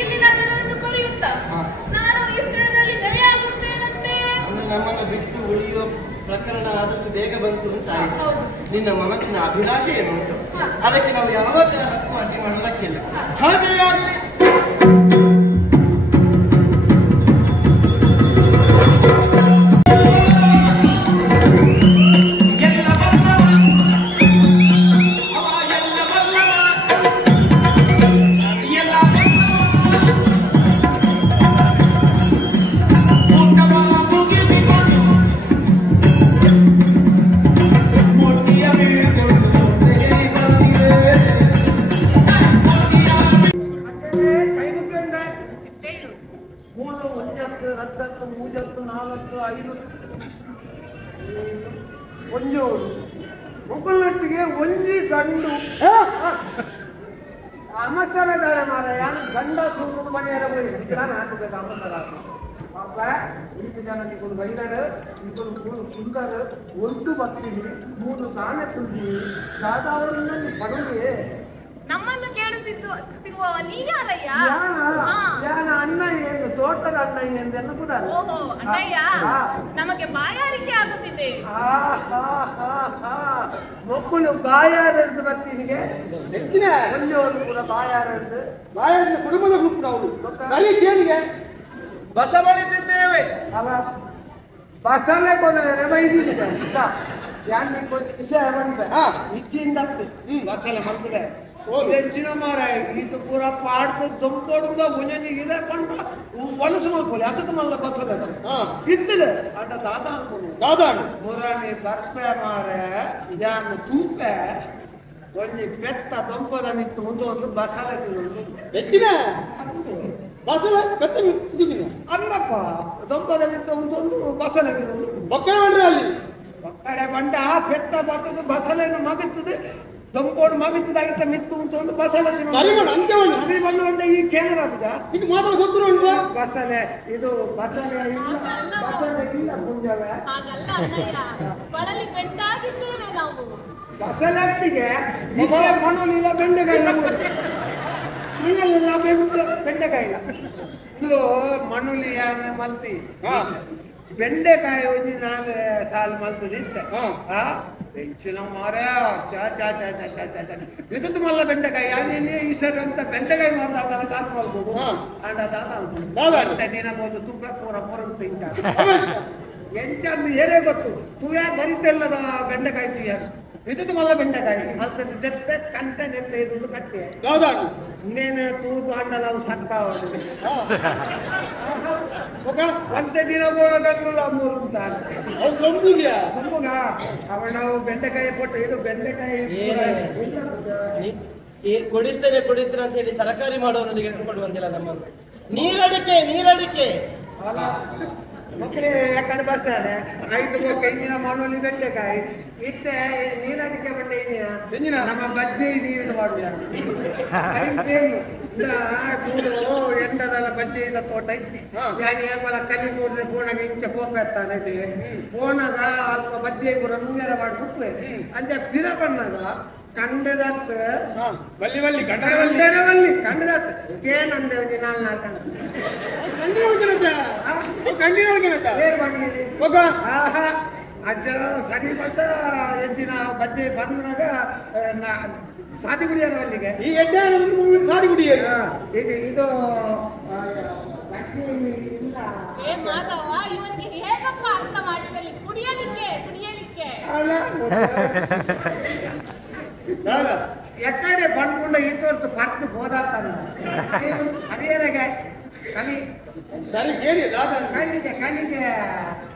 ಇಲ್ಲಿನ ಜನರನ್ನು ಕರೆಯುತ್ತಾ ನಾನು ಈ ಸ್ಥಳದಲ್ಲಿ ನೆಲೆಯಾಗುತ್ತೇನಂತೆ. ನಮ್ಮನ್ನು ಬಿಟ್ಟು ಉಳಿಯುವ ಪ್ರಕರಣ ಆದಷ್ಟು ಬೇಗ ಬಂತು ಅಂತ ನಿನ್ನ ಮನಸ್ಸಿನ ಅಭಿಲಾಷೆ ಏನು ಉಂಟು, ಅದಕ್ಕೆ ನಾವು ಯಾವ ಹಕ್ಕು ಅಡ್ಡಿ ಮಾಡೋದಕ್ಕಿಲ್ಲ. ಹಾಗೆ ಆಗಲಿ. ಒಬ್ಬನೊಟ್ಟಿಗೆ ಒಂಜಿ ಗಂಡು ಅಮಸರದಾರ ಮಾರಾಯ ಗಂಡ ಸೂರು ಮನೆಯರ ನಾನು ಹಾಕಬೇಕು ಅಮಸರ ಪಾಪ 8 ಜನ ನಿಕೊಂಡು ಬೈದಾರ ನಿಕೊಂಡು ಕುಂದಾರ 1 ಬರ್ತೀನಿ 3 ತಾನೆ ತುಂಬಿನಿ ದಾದಾವರಲ್ಲಿ ಪಡುವೆ ನಮ್ಮನ್ನು ಕೇಳುತ್ತಿರುವ ನೀನ್ಯಾರಯ್ಯ? ಯಾನ ಅಣ್ಣ ಏನು ತೋಟದ ಅಣ್ಣ ಎಂದೆಲ್ಲ ಕೂಡ ಓಹೋ ಅಣ್ಣಯ್ಯ, ನಮಗೆ ಬಾಯಾರಿಕೆ ಆಗುತ್ತಿದೆ. ಮಕ್ಕಳು ಬಾಯಾರದ್ದು ಬರ್ತೀನಿಗೆ ಹೆಚ್ಚಿನ ಒಂದೋರು ಕೂಡ ಬಾಯಾರದ್ದು ಬಾಯಾರಿನ ಕುಟುಂಬದ ಕೂಡ ಅವಳು ಸರಿ ಕೇಳಿಗೆ ಬಸ ಬಳಿದಿದ್ದೇವೆ. ಅವ ಬಸಳೆ ಕೊನೆ ಬೈದಿದೆ ಯಾನ್ ವಿಷಯ ಬಂದೆ ಇಚ್ಛೆಯಿಂದ ಬಸಳೆ ಬಂದಿದೆ ಹೆಚ್ಚಿನ ಮಾರ ಇದು ಪೂರ ಪಾಡ್ದು ದೊಂಬೊಡ್ದ ಮುನಿಗಿದ ಕೊಂಡು ಒಣಸು ಮಾಡ್ಕೊಳ್ಳಿ ಅದಕ್ಕೆ ಮಲ್ಲ ಬಸಳೆ ಇತ್ತಿದೆ ಅಡ್ಡ ದಾದಾ ಅನ್ಕೊಂಡು ದಾದಾ ಮುರಾಣಿ ಬರ್ಪೆ ಮಾರ ಯಾನು ತೂಪೆ ಒಂಜಿ ಬೆತ್ತ ದೊಂಪದ ನಿಂತು ಮುಂದೆ ಒಂದು ಬಸಳೆ ಹೆಚ್ಚಿನ ಬಸಳೆ ಬೆತ್ತ ಅನ್ನಪ್ಪ ದೊಂಬದ ಬಿದ್ದ ಒಂದು ಬಸಳೆ ಮಕ್ಕಳ ಮಾಡ್ರಿ ಅಲ್ಲಿ ಮಕ್ಕಳ ಬಂಡ ಪೆತ್ತ ಬತ್ತದು ಬಸಳೆಯನ್ನು ಮಗುತ್ತದೆ ದೊಂಬೋಡು ಮಗುತ್ತದಾಗಿತ್ತ ಮಿತ್ತು ಅಂತ ಒಂದು ಬಸಳೆ ಸರಿ ಮಾಡು ಅಂತ್ಯ ಮಾಡಿ ಸರಿ ಬಂದು ಈ ಕೇಂದ್ರ ಇದು ಮಾತ್ರ ಗೊತ್ತು ಉಂಟು ಬಸಳೆ ಇದು ಬಸಳೆ ಇಲ್ಲ ಬಸಳೆ ಇಲ್ಲ ಮುಂಜಾವೆ ಹಾಗಲ್ಲ ಅಣ್ಣಯ್ಯ ಬಳಲಿ ಬೆಂಡಾಗಿದ್ದೇವೆ ನಾವು ಬಸಳೆ ಹತ್ತಿಗೆ ಮನೋಲಿಲ್ಲ ಬೆಂಡೆಕಾಯಿ ಮಣ್ಣಲ್ಲಿಲ್ಲ ಬೆಂಡೆಕಾಯಿ ಇಲ್ಲ ಇದು ಮಣ್ಣುಲಿ ಮಲ್ತಿ ಬೆಂಡೆಕಾಯಿ ಒಂದು ನಾನು ಸಾಲು ಮಲ್ತದಿತ್ತೆ ಬೆಂಚಿನ ಮರ ಇದು ಮಲ್ಲ ಬೆಂಡೆಕಾಯಿ ಯಾವೇ ಈ ಸರಿ ಅಂತ ಬೆಂಡೆಕಾಯಿ ಮಾಡ್ದಾಗ ಕಾಸು ಮಾಡ್ಬೋದು ಅಂಡ ದಿನಬಹುದು ತುಪ್ಪ ಪೂರ ಮೂರು ಎಂಚಂದು ಏನೇ ಗೊತ್ತು ತುಯ ಬರಿತೆಲ್ಲದ ಬೆಂಡೆಕಾಯಿ ತುಯ ಇದು ಮಲ್ಲ ಬೆಂಡೆಕಾಯಿ ಅದು ದೆತ್ತೆ ಕಂತೆ ನೆತ್ತೆ ಇದು ಕಟ್ಟೆ ಇನ್ನೇನು ತೂದು ಹಣ್ಣ ನಾವು ಸಕ್ತಾವ ಒಂದೇ ದಿನ ಬೋಳಗಲ್ಲ ಮೂರು ಅಂತ ಅವ ನಾವು ಬೆಂಡೆಕಾಯಿ ಕೊಟ್ಟು ಇದು ಬೆಂಡೆಕಾಯಿ ಕೊಡಿಸ್ತೇನೆ ಅಂತ ಹೇಳಿ ತರಕಾರಿ ಮಾಡೋರಿಗೆ ಕರ್ಕೊಂಡು ಬಂದಿಲ್ಲ ನಮ್ಮನ್ನು. ನೀರಡಿಕೆ ಮಕ್ಕಳೇ ಯಾಕಂದ್ರೆ ಬಸ್ಸಾನೆ ಐದು ತೆಂಗಿನ ಮಣ್ಣಲ್ಲಿ ಬೆಂಡೆಕಾಯಿ ಇತ್ತೆ ನೀರಡಿಕೆ ಬಂಡೆ ನಮ್ಮ ಬಜ್ಜಿ ನೀರು ಮಾಡುವ ಕೂಡು ಎಂಡದಲ್ಲ ಬಜ್ಜಿ ಇದ ತೋಟ ಇಚ್ಚಿ ಯಾಕಲ ಕಲಿ ಕೂಡ್ರೆ ಪೂರ್ಣಗೆ ಇಂಚ ಪೋಪೆತ್ತಾನೆ ಪೋಣಗ ಅಲ್ಪ ಬಜ್ಜಿ ಕೂಡ ಮುಂಗಾರ ಮಾಡಿ ತುಪ್ಪೆ ಅಂಚ ಪಿರ ಬಣ್ಣಗ ಕಂಡದತ್ ಬಲ್ಲಿ ಕಂಡದತ್ ಏನಂದೆ ನಾಲ್ಕು ಅಜ್ಜ ಸಡಿ ಬಂದ ಎಂಚಿನ ಬಜ್ಜಿ ಬಂದಾಗ ಸಾದಿ ಕುಡಿಯೋದು ಅಲ್ಲಿಗೆ ಈ ಎಡ್ಡೆ ಸಾದಿ ಕುಡಿಯೋದು ಇದು ಇದು ಇವನಿಗೆ ಹೇಗಪ್ಪ ಅರ್ಥ ಮಾಡಿದಲ್ಲಿ ಕುಡಿಯಲಿಕ್ಕೆ ಎಕ್ಕಡೆ ಬಂದ್ಕೊಂಡ ಈತೋರ್ತು ಪರ್ತು ಹೋದಾಡ್ತಾನೆ ಅದೇನಾಗೆ ಕಲಿ ಸರಿ ಕೇಳಿ ಕಲಿಗೆ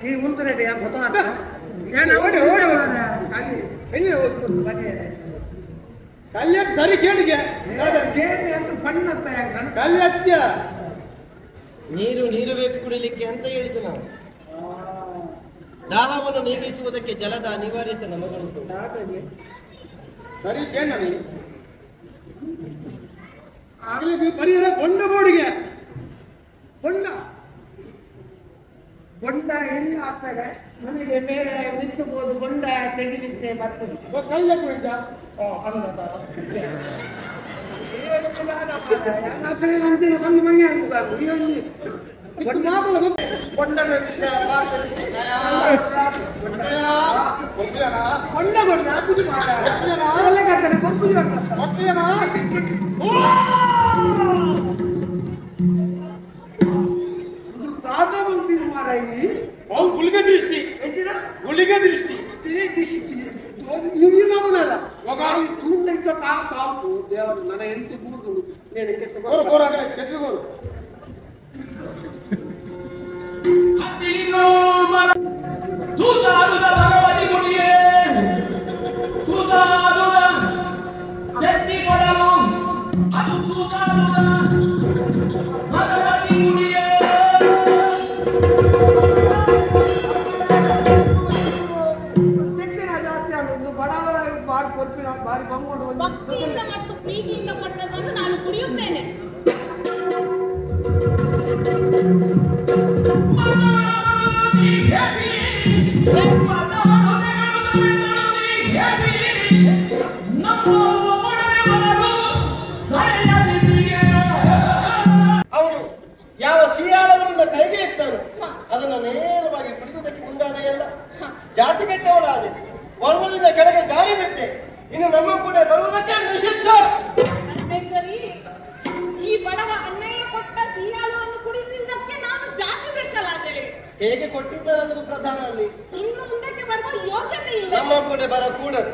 ಈ ಉಂಟು ಗೊತ್ತಾಗ ಕಲ್ಯಾಣ ಸರಿ ಕೇಳಿಗೆ ಅಂತ ಬಣ್ಣತ್ತ ಕಲ್ಯಾತ್ಯ ನೀರು ಬೇಕು ಕುಡಿಲಿಕ್ಕೆ ಅಂತ ಹೇಳಿದ್ದು ನಾವು. ದಾಹವನ್ನು ನೀಗಿಸುವುದಕ್ಕೆ ಜಲದ ಅನಿವಾರ್ಯತೆ ನಮಗುಂಟು. ಸರಿ ಕೇಳ ಆಗಲಿ ಪರಿಹಾರ ಬೊಂಡ ಬೋಡಿಗೆ ಬೊಂಡ ಎಲ್ಲಿ ಆಗ್ತದೆ ನನಗೆ ಮೇಲೆ ನಿಂತುಬೋದು ಬೊಂಡ ತೆಗಿಲಿಕ್ಕೆ ಬರ್ತದೆ ಬೊಂಡದ ವಿಷಯ ಗುಳಿಗೆ ದೃಷ್ಟಿ ದೇವರು ನನ್ನ ಹೆಂಡತಿ ಕೂರ್ದು ತೂತಾಡುದ ಭಗವತಿ ಗುಡಿಯೇ ತೂತಾಡುದ ವ್ಯಕ್ತಿ ಕೊಡಲು ಅದು ತೂತಾಡುದ ಭಗವತಿ ಗುಡಿಯೇ ಜಾಸ್ತಿ ಆಗೋದು ಬಡವ ಬಾರಿ ಕೊರ್ಪಿನ ಬಾರಿ ಬಂಗೋಡು ಭಕ್ತಿಯಿಂದ ಮತ್ತು ಪ್ರೀತಿಯಿಂದ ಕೊಟ್ಟದನ್ನು ನಾನು ಕುಡಿಯುತ್ತೇನೆ. ಅವನು ಯಾವ ಸಿಯಾಳವನ್ನ ಕೈಗೆ ಎತ್ತರು ಅದನ್ನು ನೇರವಾಗಿ ಕುಡಿಯುವುದಕ್ಕೆ ಮುಂದಾದೆಯಲ್ಲ. ಜಾತಿ ಕೆಟ್ಟವಳಾದೆ, ವರ್ಣದಿಂದ ಕೆಳಗೆ ಜಾರಿ ಬಿದ್ದೆ, ಇನ್ನು ನಮ್ಮ ಕೂಡ ಬರುವುದಕ್ಕೆ ನಿಷಿದ್ಧ. ಈ ಬಡವ ಅಣ್ಣಯ್ಯ ಕೊಟ್ಟ ಸಿಯಾಳವನ್ನು ಕುಡಿದಿದ್ದಕ್ಕೆ ನಾನು ಜಾತಿ ಭ್ರಷ್ಟಳಾದೆ. ಹೇಗೆ ಕೊಟ್ಟಿದ್ದಾರನ್ನೋದು ಪ್ರಧಾನ ಅಲ್ಲಿ. ಇನ್ನು ಮುಂದಕ್ಕೆ ಬರುವ ಯೋಗ್ಯತೆ ಇಲ್ಲ. ನಮ್ಮ ಕೂಡ ಬರಕೂಡದು.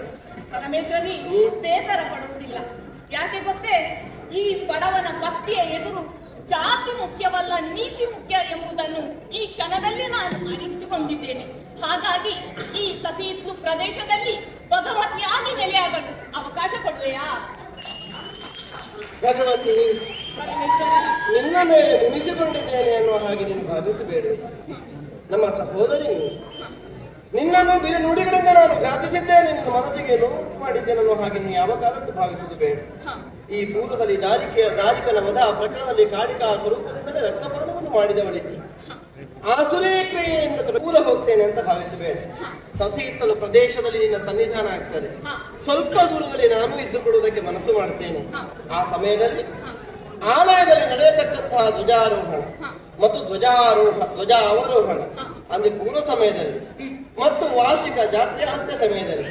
ಪರಮೇಶ್ವರಿ ಬೇಸರ ಪಡುವುದಿಲ್ಲ. ಯಾಕೆ ಗೊತ್ತೇ, ಈ ಬಡವನ ಭಕ್ತಿಯ ಎದುರು ಜಾತಿ ಮುಖ್ಯವಲ್ಲ ನೀತಿ ಮುಖ್ಯ ಎಂಬುದನ್ನು ಈ ಕ್ಷಣದಲ್ಲಿ ನಾನು ಅರಿತುಕೊಂಡಿದ್ದೇನೆ. ಹಾಗಾಗಿ ಈ ಸಸಿಯಿತ್ತು ಪ್ರದೇಶದಲ್ಲಿ ಭಗವತಿಯಾಗಿ ನೆಲೆಯಾಗಲು ಅವಕಾಶ ಕೊಡುವೆಯಾ? ಭಗವತಿ ನಿನ್ನ ಮೇಲೆ ಮುನಿಸಿಕೊಂಡಿದ್ದೇನೆ ಅನ್ನುವ ಹಾಗೆ ನೀನು ಭಾವಿಸಬೇಡ. ನಮ್ಮ ಸಹೋದರಿ ನೀನು. ನಿನ್ನನ್ನು ಬೇರೆ ನುಡಿಗಳಿಂದ ನಾನು ಘಾತಿಸಿದ್ದೇನೆ, ನಿನ್ನ ಮನಸ್ಸಿಗೆ ನೋವು ಮಾಡಿದ್ದೇನೆ ಅನ್ನೋ ಹಾಗೆ ನೀನು ಯಾವ ಕಾಲಕ್ಕೂ ಭಾವಿಸುವುದು ಬೇಡ. ಈ ಪೂರ್ವದಲ್ಲಿ ದಾರಿಕನ ವಧ ಪ್ರಕರಣದಲ್ಲಿ ಕಾಳಿಕಾ ಸ್ವರೂಪದಿಂದಲೇ ರಕ್ತಪಾನವನ್ನು ಮಾಡಿದವಳಿದ್ದಿ. ಆ ಸುರೇಕ್ರಿಯೆಯಿಂದ ದೂರ ಹೋಗ್ತೇನೆ ಅಂತ ಭಾವಿಸಬೇಡ. ಸಸಿಹಿತ್ತಲು ಪ್ರದೇಶದಲ್ಲಿ ನಿನ್ನ ಸನ್ನಿಧಾನ ಆಗ್ತದೆ. ಸ್ವಲ್ಪ ದೂರದಲ್ಲಿ ನಾನು ಇದ್ದುಕೊಳ್ಳುವುದಕ್ಕೆ ಮನಸ್ಸು ಮಾಡುತ್ತೇನೆ. ಆ ಸಮಯದಲ್ಲಿ ಆಲಯದಲ್ಲಿ ನಡೆಯತಕ್ಕಂತಹ ಧ್ವಜಾರೋಹಣ ಮತ್ತು ಧ್ವಜ ಅವರೋಹಣ ಅಂದ್ರೆ ಪೂರ್ವ ಸಮಯದಲ್ಲಿ ಮತ್ತು ವಾರ್ಷಿಕ ಜಾತ್ರೆಯ ಅಂತ್ಯ ಸಮಯದಲ್ಲಿ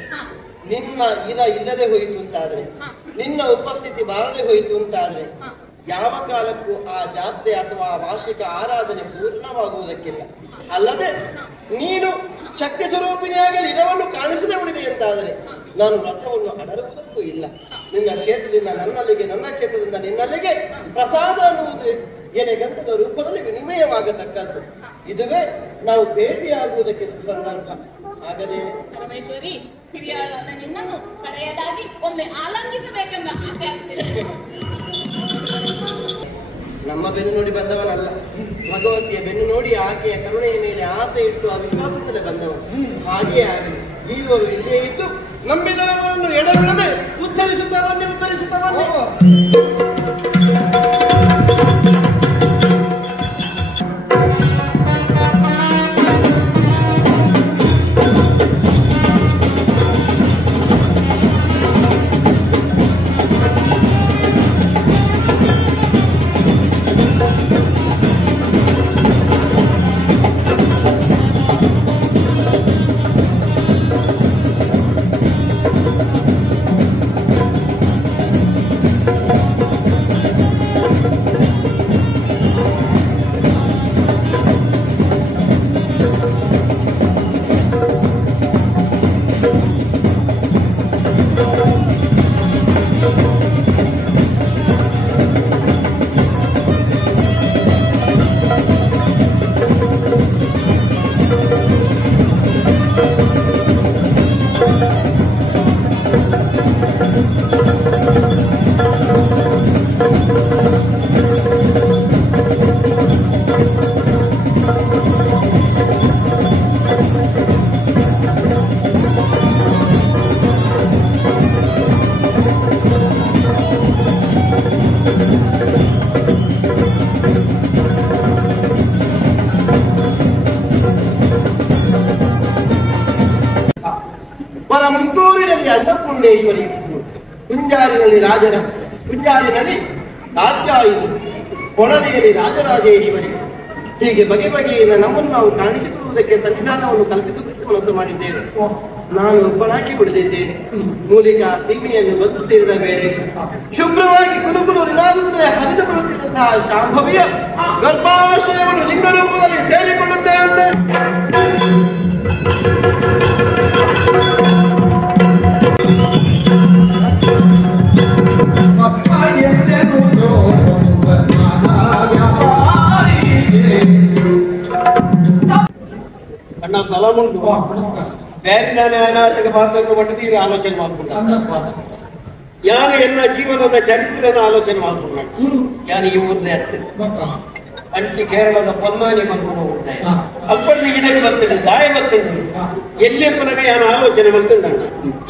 ನಿನ್ನ ಇಲ್ಲದೆ ಹೋಯಿತು ಅಂತಾದ್ರೆ, ನಿನ್ನ ಉಪಸ್ಥಿತಿ ಬಾರದೆ ಹೋಯಿತು ಅಂತಾದ್ರೆ ಯಾವ ಕಾಲಕ್ಕೂ ಆ ಜಾತ್ರೆ ಅಥವಾ ವಾರ್ಷಿಕ ಆರಾಧನೆ ಪೂರ್ಣವಾಗುವುದಕ್ಕಿಲ್ಲ. ಅಲ್ಲದೆ ನೀನು ಶಕ್ತಿ ಸ್ವರೂಪಿಣಿಯಾಗಿ ಇರವನ್ನು ಕಾಣಿಸದೆ ಉಳಿದೆ ಅಂತಾದರೆ ನಾನು ರಥವನ್ನು ಅಡರುವುದಕ್ಕೂ ಇಲ್ಲ. ನಿನ್ನ ಕ್ಷೇತ್ರದಿಂದ ನನ್ನಲ್ಲಿಗೆ, ನನ್ನ ಕ್ಷೇತ್ರದಿಂದ ನಿನ್ನಲ್ಲಿಗೆ ಪ್ರಸಾದ ಅನ್ನುವುದು ಎಲೆಗಂಧದ ರೂಪದಲ್ಲಿ ವಿನಿಮಯವಾಗತಕ್ಕದ್ದು. ಇದುವೇ ನಾವು ಭೇಟಿಯಾಗುವುದಕ್ಕೆ ಸಂದರ್ಭ. ಆಗದೇ ಪರಮೇಶ್ವರಿ, ಹಿರಿಯಾಳಾದ ನಿನ್ನನ್ನು ಕಡೆಯದಾಗಿ ಒಮ್ಮೆ ಆಲಂಗಿಸಬೇಕೆಂಬ ಆಸೆ ಆಗ್ತಿದೆ. ನಮ್ಮ ಬೆನ್ನು ನೋಡಿ ಬಂದವನಲ್ಲ, ಭಗವತಿಯ ಬೆನ್ನು ನೋಡಿ ಆಕೆಯ ಕರುಣೆಯ ಮೇಲೆ ಆಸೆ ಇಟ್ಟು ಆ ವಿಶ್ವಾಸದಲ್ಲೇ ಬಂದವನು. ಹಾಗೆಯೇ ಆಗಲಿ. ಈರುವರು ಇಲ್ಲೇ ಇದ್ದು ನಮ್ಮೆಲ್ಲರವರನ್ನು ಎಡಬಿಡದೆ ಉತ್ತರಿಸುತ್ತಾ ಬನ್ನಿ. ಮುಂತೂರಿನಲ್ಲಿ ಅನ್ನಪೂರ್ಣೇಶ್ವರಿ, ಕುಂಜಾರಿನಲ್ಲಿ ಕುಂಜಾರಿನಲ್ಲಿ ಕಾತ್ಯಾಯಿನಿ, ಕೊಣಲೆಯಲ್ಲಿ ರಾಜರಾಜೇಶ್ವರಿ. ಹೀಗೆ ಬಗೆ ಬಗೆಯಿಂದ ನಮ್ಮನ್ನು ನಾವು ಕಾಣಿಸಿಕೊಳ್ಳುವುದಕ್ಕೆ ಸನ್ನಿಧಾನವನ್ನು ಕಲ್ಪಿಸುವುದಕ್ಕೆ ಮನಸ್ಸು ಮಾಡಿದ್ದೇವೆ. ನಾನು ಒಬ್ಬನಾಗಿ ಬಿಡದಿದ್ದೇನೆ. ಮೂಲಿಕಾ ಸೀಮೆಯನ್ನು ಬಂದು ಸೇರಿದ ವೇಳೆ ಶುಭ್ರವಾಗಿ ಕುಲುಕುಲು ರಿನಾದಂತೆ ಹರಿದು ಬರುತ್ತಿರುವಂತಹ ಶಾಂಭವಿಯ ಗರ್ಭಾಶಯವನ್ನು ಲಿಂಗರೂಪದಲ್ಲಿ ಸೇರಿಕೊಳ್ಳುತ್ತೇನೆ. ಅಣ್ಣ ಸಲಾಮ್ ಉಂಟು. ಬೇರೆ ನಾನೇ ಪಾತ್ರವನ್ನು ಪಟ್ಟದು ಈಗ ಆಲೋಚನೆ ಮಾಡ್ಕೊಂಡ. ಯಾನು ಎನ್ನ ಜೀವನದ ಚರಿತ್ರೆನ ಆಲೋಚನೆ ಮಾಡ್ಕೊಂಡ. ಯಾನು ಈ ಊರ್ದೇ ಆಗ್ತದೆ ಅಂಚಿ ಕೇರಳದ ಪೊನ್ನಾನಿ ಮನ್ಕೊಂಡು ಹೋಗ್ತಾಯ ಅಲ್ಪಡಿ ಗಿಡಕ್ಕೆ ಬರ್ತದೆ, ದಾಯ ಬರ್ತದೆ. ಎಲ್ಲೇ ಪುನಃ ಯಾನು ಆಲೋಚನೆ ಮಾಡ್ತಂಡ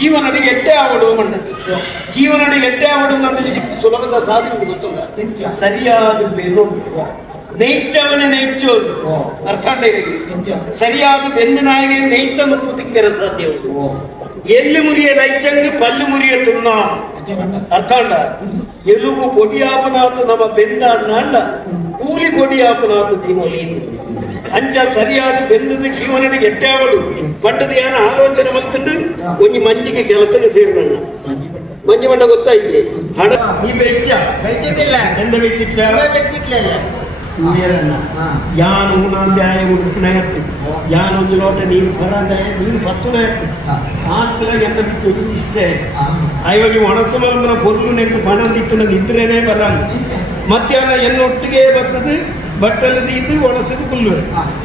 ಜೀವನಡಿ ಎಟ್ಟೆ ಆವಡು ಮಂಡದು. ಜೀವನಡಿ ಎಟ್ಟೆ ಆವಡು ನಮಗೆ ಸುಲಭದ ಸಾಧನೆ ಗೊತ್ತುಂಟ. ಸರಿಯಾದ ಬೆನ್ನು ನೈಚ್ಚವನೇ ನೈಚ್ಚೋದು ಅರ್ಥ ಸರಿಯಾದ ಬೆನ್ನು ನಾಯಿಗೆ ನೈತ ನುಪ್ಪು ತಿಕ್ಕರ ಸಾಧ್ಯ ಉಂಟು. ಎಲ್ಲಿ ಮುರಿಯ ನೈಚಂಗ್ ಪಲ್ಲು ಮುರಿಯ ತುನ್ನ ಅರ್ಥ ಉಂಡ. ಎಲುಬು ಪೊಡಿಯಾಪನಾತು ನಮ್ಮ ಬೆಂದ ಅಣ್ಣ ಕೂಲಿ ಪೊಡಿಯಾಪನಾತು ತಿನ್ನೋಲಿ ಅಂಚ ಸರಿಯಾದ ಬೆನ್ನದ ಜೀವನ ಎಟ್ಟೆ ಆವಡು ಪಟ್ಟದ ಯಾನ ಆಲೋಚನೆ ಮಾಡ್ತಂಡು ಒಂಜಿ ಮಂಜಿಗೆ ಕೆಲಸಕ್ಕೆ ಸೇರಿದಣ್ಣ. ಮಂಜಿ ಮಂಡ ಗೊತ್ತಾಯ್ತು ಹಣ ನೀ ಬೆಚ್ಚ ಬೆಚ್ಚಿಟ್ಟಿಲ್ಲ ಎಂದ ಬೆಚ್ಚಿಟ್ಲ ಯಾನು ಉಣಾಂದಾಯ ಉಡುಪಣೆಯತ್ತು ಯಾನೊಂದು ಲೋಟ ನೀರು ಬರಂದಾಯ ನೀರು ಪತ್ತುನ ಆತ್ಲ ಎನ್ನ ಬಿತ್ತು ಇಷ್ಟೇ ಅಯ್ಯವಾಗಿ ಒಣಸು ಮಲ್ಮನ ಪೊರ್ಲು ನೆಟ್ಟು ಪಣ ದಿತ್ತು ನಿದ್ರೇನೆ ಬರಲ್ಲ. ಮಧ್ಯಾಹ್ನ ಎನ್ನೊಟ್ಟಿಗೆ ಬರ್ತದೆ ಬಟ್ಟಲದ ಇದು ಒಣಸದು ಕುಲ್ಲು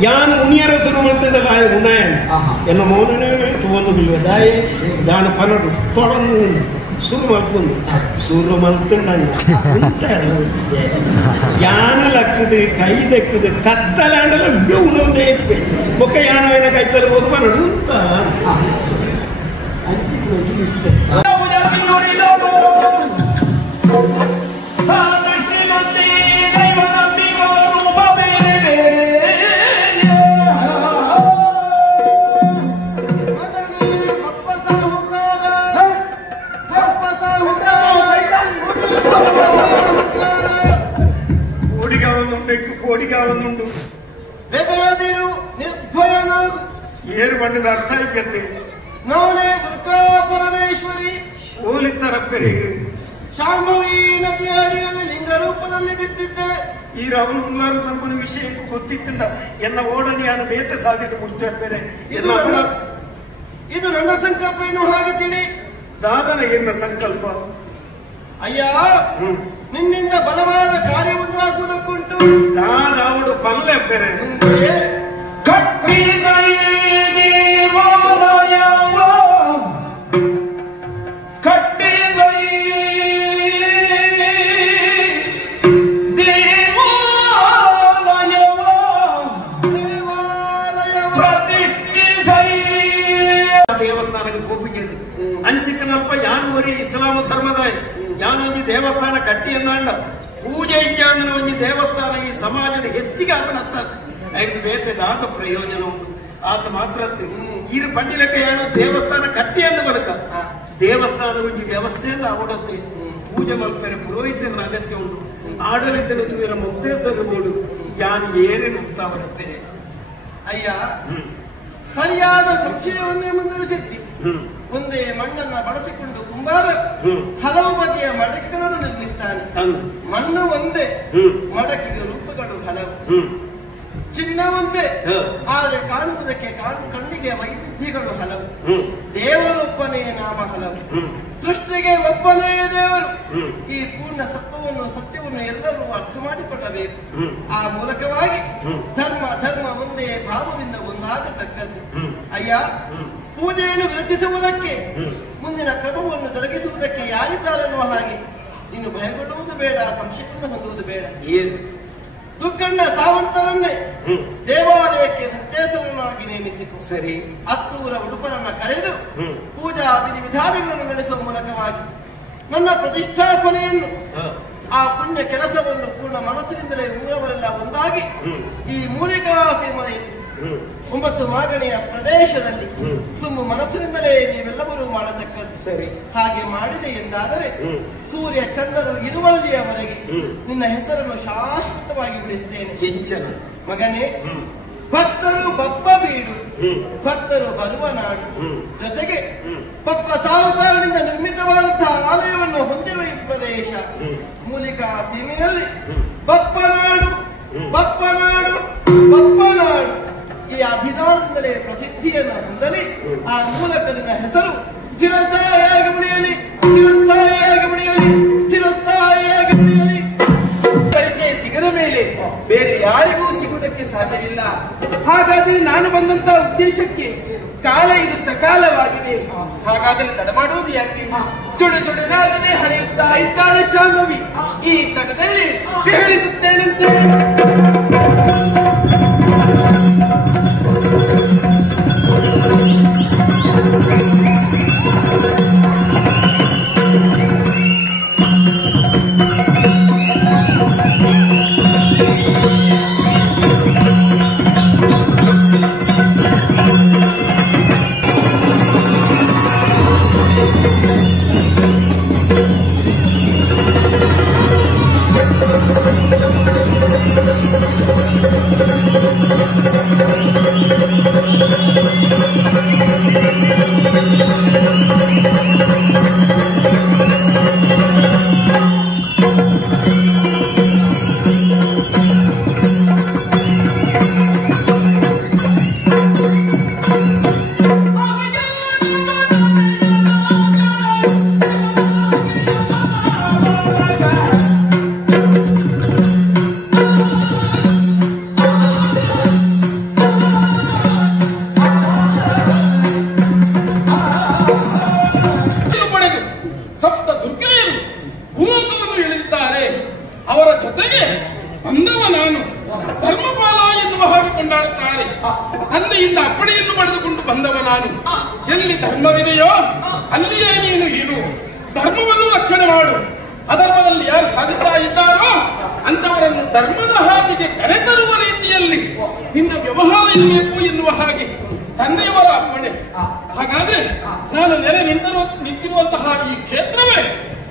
ಯಾನು ಉಣಿಯರ ಶುರು ಮಾಡ್ತದಲ್ಲ ಆಯ ಉಣಾಯ ಎನ್ನ ಮೌನನೇ ಒಂದು ಕುಲ್ಲು ದಾಯ ಯಾನು ಪನಡು ತೊಡನ್ನು ಶುರು ಮಾಡ್ಕೊಂಡು ಶುರು ಮಲ್ತಂಡು ಯಾನ ಲಕ್ಕದು ಕೈ ದಕ್ಕದು ಕತ್ತಲಾಂಡಲ ಉಣೋದೇ ಇಪ್ಪೆ ಬೊಕ್ಕ ಯಾನ ಕೈ ತರಬಹುದು ಬರೋದು ಅಂತ ಹಂಚಿಗೆ ಇಷ್ಟ ಕೋಡಿಗಾವನ್ನುಂಡು ಬೆದರದಿರು ನಿರ್ಭಯನಾಗು ಏರು ಬಣ್ಣದ ಅರ್ಥ ಐಕ್ಯತೆ ನಾನೇ ದುರ್ಗಾ ಪರಮೇಶ್ವರಿ ಹೋಲಿತ್ತರ ಪೆರಿಗೆ ಶಾಂಭವಿ ನದಿಯ ಅಡಿಯಲ್ಲಿ ಲಿಂಗ ರೂಪದಲ್ಲಿ ಬಿದ್ದಿದ್ದೆ ಈ ರಾಹುಲ್ ಉಲ್ಲಾರು ನಮ್ಮನ ವಿಷಯಕ್ಕೂ ಗೊತ್ತಿತ್ತಂಡ ಎನ್ನ ಓಡನಿ ನಾನು ಬೇತೆ ಸಾಧಿಟ್ಟು ಮುಡ್ತೇವೆ ಇದು ನನ್ನ ಸಂಕಲ್ಪ ಏನು ಹಾಗೆ ತಿಳಿ ದಾದನ ಎನ್ನ ಸಂಕಲ್ಪ ಅಯ್ಯ ನಿನ್ನಿಂದ ಬಲವಾದ ಕಾರ್ಯವೊಂದು ಆಗುವುದಕ್ಕುಂಟು ದಾದ ಅವಳು ಪಲ್ಲೆ ಬೆರೆ ಕಟ್ಟಿದ ದೇವಾಲಯವ ಕಟ್ಟಿದ ದೇವಾಲಯವ ಪ್ರತಿಷ್ಠಿಸೈ ದೇವಸ್ಥಾನಕ್ಕೆ ಹೋಗಿದ್ದು ಅಂಚಿಕನಲ್ಪ ಯಾನೂರಿ ಇಸ್ಲಾಂ ಧರ್ಮದಾಯ ಯಾನೊಂದು ದೇವಸ್ಥಾನ ಕಟ್ಟಿ ಅಂದಾಂಡ ಪೂಜೆ ಇಚ್ಛೆ ಅಂದ್ರೆ ಒಂದು ದೇವಸ್ಥಾನ ಈ ಸಮಾಜದ ಹೆಚ್ಚಿಗೆ ಆಗನತ್ತ ಐದು ಬೇತೆದಾದ ಪ್ರಯೋಜನ ಉಂಟು ಆತ ಮಾತ್ರ ಈರು ಪಂಡಿಲಕ್ಕೆ ಏನೋ ದೇವಸ್ಥಾನ ಕಟ್ಟಿ ಅಂದ ಬಲಕ ದೇವಸ್ಥಾನ ಒಂದು ವ್ಯವಸ್ಥೆಯಿಂದ ಅವಡತ್ತೆ ಪೂಜೆ ಮಲ್ಪರೆ ಪುರೋಹಿತನ ಅಗತ್ಯ ಉಂಟು ಆಡಳಿತದ ತುವಿನ ಮುಕ್ತೇಸರಬಹುದು ಯಾನು ಏನೇನು ಉತ್ತಾವಡತ್ತೇನೆ ಅಯ್ಯ ಸರಿಯಾದ ಸಂಶಯವನ್ನೇ ಮುಂದುವರಿಸಿದ್ದಿ ಒಂದೇ ಮಣ್ಣನ್ನ ಬಳಸಿಕೊಂಡು ಕುಂಬಾರ ಹಲವು ಬಗೆಯ ಮಡಕೆಗಳನ್ನು ನಿರ್ಮಿಸ್ತಾನೆ ಮಣ್ಣು ಒಂದೇ ಮಡಕೆಗೆ ರೂಪಗಳು ಹಲವು ಚಿನ್ನ ಒಂದೇ ಆದರೆ ಕಾಣುವುದಕ್ಕೆ ಕಣ್ಣಿಗೆ ವೈವಿಧ್ಯಗಳು ಹಲವು ದೇವರೊಬ್ಬನೇ ನಾಮ ಹಲವು ಸೃಷ್ಟಿಗೆ ಒಬ್ಬನೇ ದೇವರು ಈ ಪೂರ್ಣ ಸತ್ಯವನ್ನು ಎಲ್ಲರೂ ಅರ್ಥ ಮಾಡಿಕೊಳ್ಳಬೇಕು ಆ ಮೂಲಕವಾಗಿ ಧರ್ಮ ಒಂದೇ ಭಾವದಿಂದ ಒಂದಾಗತಕ್ಕದ್ದು ಅಯ್ಯ ಪೂಜೆಯನ್ನು ವೃದ್ಧಿಸುವುದಕ್ಕೆ ಮುಂದಿನ ಕ್ರಮವನ್ನು ಜರುಗಿಸುವುದಕ್ಕೆ ಯಾರಿದ್ದಾರೆನ್ನುವ ಹಾಗೆ ಇನ್ನು ಭಯಗೊಳ್ಳುವುದು ಬೇಡ, ಸಂಶಯವನ್ನು ಹೊಂದುವುದು ಬೇಡ. ದುಗ್ಗಣ್ಣ ಸಾವಂತರನ್ನೇ ದೇವಾಲಯಕ್ಕೆ ಮುಕ್ತೇಸರನ್ನಾಗಿ ನೇಮಿಸಿತು. ಸರಿ, 10 ಉಡುಪರನ್ನ ಕರೆದು ಪೂಜಾ ವಿಧಿವಿಧಾನಗಳನ್ನು ನಡೆಸುವ ಮೂಲಕವಾಗಿ ನನ್ನ ಪ್ರತಿಷ್ಠಾಪನೆಯನ್ನು ಆ ಪುಣ್ಯ ಕೆಲಸವನ್ನು ಪೂರ್ಣ ಮನಸ್ಸಿನಿಂದಲೇ ಊರವರೆಲ್ಲ ಒಂದಾಗಿ ಈ ಮೂಲಿಕಾ ಸೀಮೆಯಲ್ಲಿ 9 ಮಾಗಣಿಯ ಪ್ರದೇಶದಲ್ಲಿ ತುಂಬ ಮನಸ್ಸಿನಿಂದಲೇ ನೀವೆಲ್ಲರೂ ಮಾಡತಕ್ಕದ್ದು. ಸರಿ, ಹಾಗೆ ಮಾಡಿದೆ ಎಂದಾದರೆ ಸೂರ್ಯ ಚಂದ್ರರು ಇರುವಲ್ಲಿಯವರೆಗೆ ನಿನ್ನ ಹೆಸರನ್ನು ಶಾಶ್ವತವಾಗಿ ಉಳಿಸ್ತೇನೆ. ಮಗನೇ, ಭಕ್ತರು ಬಪ್ಪ ಬೀಡು, ಭಕ್ತರು ಬರುವ ನಾಡು, ಜೊತೆಗೆ ಬಪ್ಪ ಸಾಹುಕಾರನಿಂದ ನಿರ್ಮಿತವಾದಂತಹ ಆಲಯವನ್ನು ಹೊಂದಿರುವ ಈ ಪ್ರದೇಶ ಮೂಲಿಕಾ ಸೀಮೆಯಲ್ಲಿ ಬಪ್ಪನಾಡು ಬಪ್ಪನಾಡು ಬಪ್ಪನಾಡು ಈ ಅಭಿಧಾನದಿಂದಲೇ ಪ್ರಸಿದ್ಧಿಯನ್ನು ಹೊಂದಲಿ. ಆ ಮೂಲಕ ನಿನ್ನ ಹೆಸರು ಸ್ಥಿರಸ್ಥಾಯಿಯಾಗಿ ಉಳಿಯಲಿ, ಸ್ಥಿರಸ್ಥಾಯಿಯಾಗಿ ಉಳಿಯಲಿ, ಸ್ಥಿರಸ್ಥಾಯಿಯಾಗಿ ಉಳಿಯಲಿ. ಪರಿಚಯ ಸಿಗದ ಮೇಲೆ ಬೇರೆ ಯಾರಿಗೂ ಸಿಗುವುದಕ್ಕೆ ಸಾಧ್ಯವಿಲ್ಲ. ಹಾಗಾದರೆ ನಾನು ಬಂದಂತ ಉದ್ದೇಶಕ್ಕೆ ಕಾಲ ಇದು ಸಕಾಲವಾಗಿದೆ. ಹಾಗಾದರೆ ತಡ ಮಾಡುವುದು ಯಾಕೆ? ಜುಡು ಜುಡುನಾಗದೆ ಹರಿಯುತ್ತಾ ಇದ್ದಾಳೆ ಶಾಂಭವಿ. ಈ ತಟದಲ್ಲಿ ವಿಹರಿಸುತ್ತೇನಂತೆ. ಬಂದವ ನಾನು. ಎಲ್ಲಿ ಧರ್ಮವಿದೆಯೋ ಅಲ್ಲಿಯೇ ನೀನು ಇರು. ಧರ್ಮವನ್ನು ರಕ್ಷಣೆ ಮಾಡು. ಅಧರ್ಮದಲ್ಲಿ ಯಾರು ಸಾಗುತ್ತಾ ಇದ್ದಾರೋ ಅಂತವರನ್ನು ಧರ್ಮದ ಹಾದಿಗೆ ಕರೆತರುವ ರೀತಿಯಲ್ಲಿ ನಿನ್ನ ವ್ಯವಹಾರ ಇರಬೇಕು ಎನ್ನುವ ಹಾಗೆ ತಂದೆಯವರ ಅಪ್ಪಣೆ. ಹಾಗಾದ್ರೆ ನಾನು ನೆಲೆ ನಿಂತಿರುವಂತಹ ಈ ಕ್ಷೇತ್ರವೇ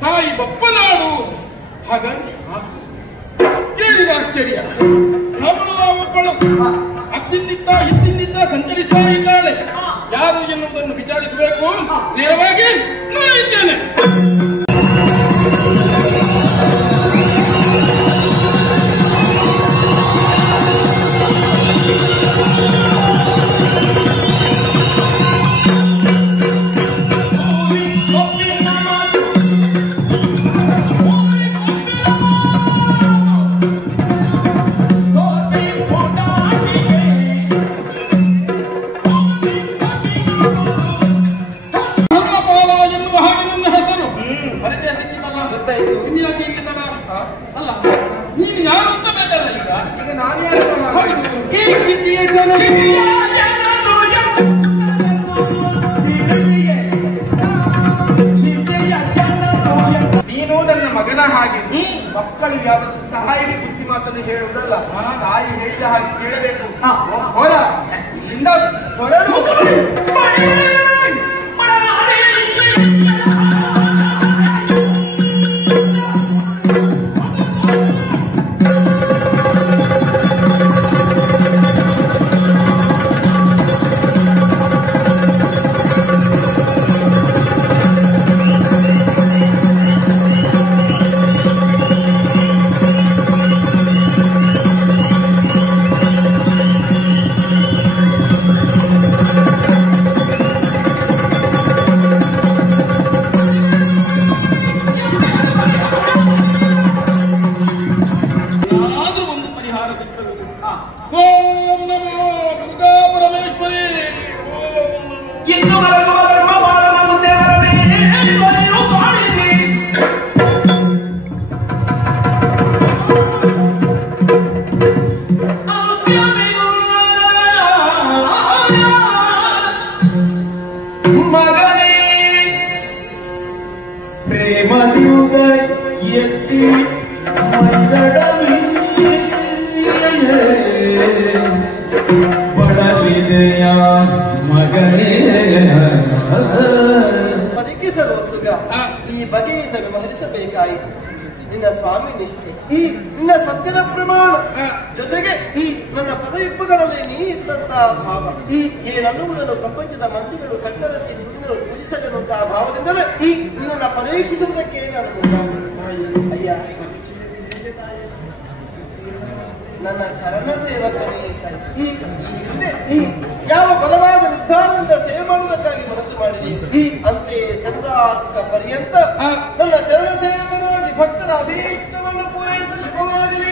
ತಾಯಿ ಬಪ್ಪನಾಡು. ಹಾಗಾಗಿ ಕೇಳಿದ ಆಶ್ಚರ್ಯ, ಒಬ್ಬಳು ಅತ್ತಿಂದಿದ್ದ ಹಿಂದಿನಿಂದ ಸಂಚರಿಸ್ತಾ ಇದ್ದಾಳೆ. ಯಾರು ಎನ್ನುವುದನ್ನು ವಿಚಾರಿಸಬೇಕು. ನೇರವಾಗಿ ನಾನು ಇದ್ದೇನೆ. ನೀನು ನನ್ನ ಮಗನ ಹಾಗೆ. ಮಕ್ಕಳು ಯಾವತ್ತು ತಾಯಿಗೆ ಬುದ್ಧಿ ಮಾತನ್ನು ಹೇಳುವುದಲ್ಲ, ತಾಯಿ ಹೇಳಿದ ಹಾಗೆ ಕೇಳಬೇಕು. ಹೊರ ಇಲ್ಲಿಂದ ಹೊರಡು. ಪರೀಕ್ಷಿಸಲು ಸುಗ ಈ ಬಗೆಯಿಂದ ವ್ಯವಹರಿಸಬೇಕಾಯಿತು. ನಿನ್ನ ಸ್ವಾಮಿ ನಿಷ್ಠೆ, ನಿನ್ನ ಸತ್ಯದ ಪ್ರಮಾಣ, ಜೊತೆಗೆ ನನ್ನ ಪದವಿಪ್ಪುಗಳಲ್ಲಿ ನೀ ಇದ್ದಂತಹ ಭಾವ, ಏನನ್ನುವುದನ್ನು ಪ್ರಪಂಚದ ಮಂದಿಗಳು ಕಟ್ಟರತಿ ನಿನ್ನನ್ನು ಪೂಜಿಸಲೆನ್ನುವಂತಹ ಭಾವದಿಂದಲೇ ನಿನ್ನನ್ನು ಪರೀಕ್ಷಿಸುವುದಕ್ಕೆ ನಾನು ಮುಂದಾದೆ. ಅಯ್ಯ, ನನ್ನ ಚರಣ ಸೇವಕನೇ ಸರಿ. ಈ ಹಿಂದೆ ಯಾವ ಬಲವಾದ ನಿರ್ಧಾರದಿಂದ ಸೇವೆ ಮಾಡುವುದಕ್ಕಾಗಿ ಮನಸ್ಸು ಮಾಡಿದೆ, ಅಂತೆಯೇ ಚಂದ್ರಾರ್ಕ ಪರ್ಯಂತ ನನ್ನ ಚರಣ ಸೇವಕನಾಗಿ ಭಕ್ತರ ಅಭೀಷ್ಟವನ್ನು ಪೂರೈಸಿ ಶುಭವಾಗಲಿ.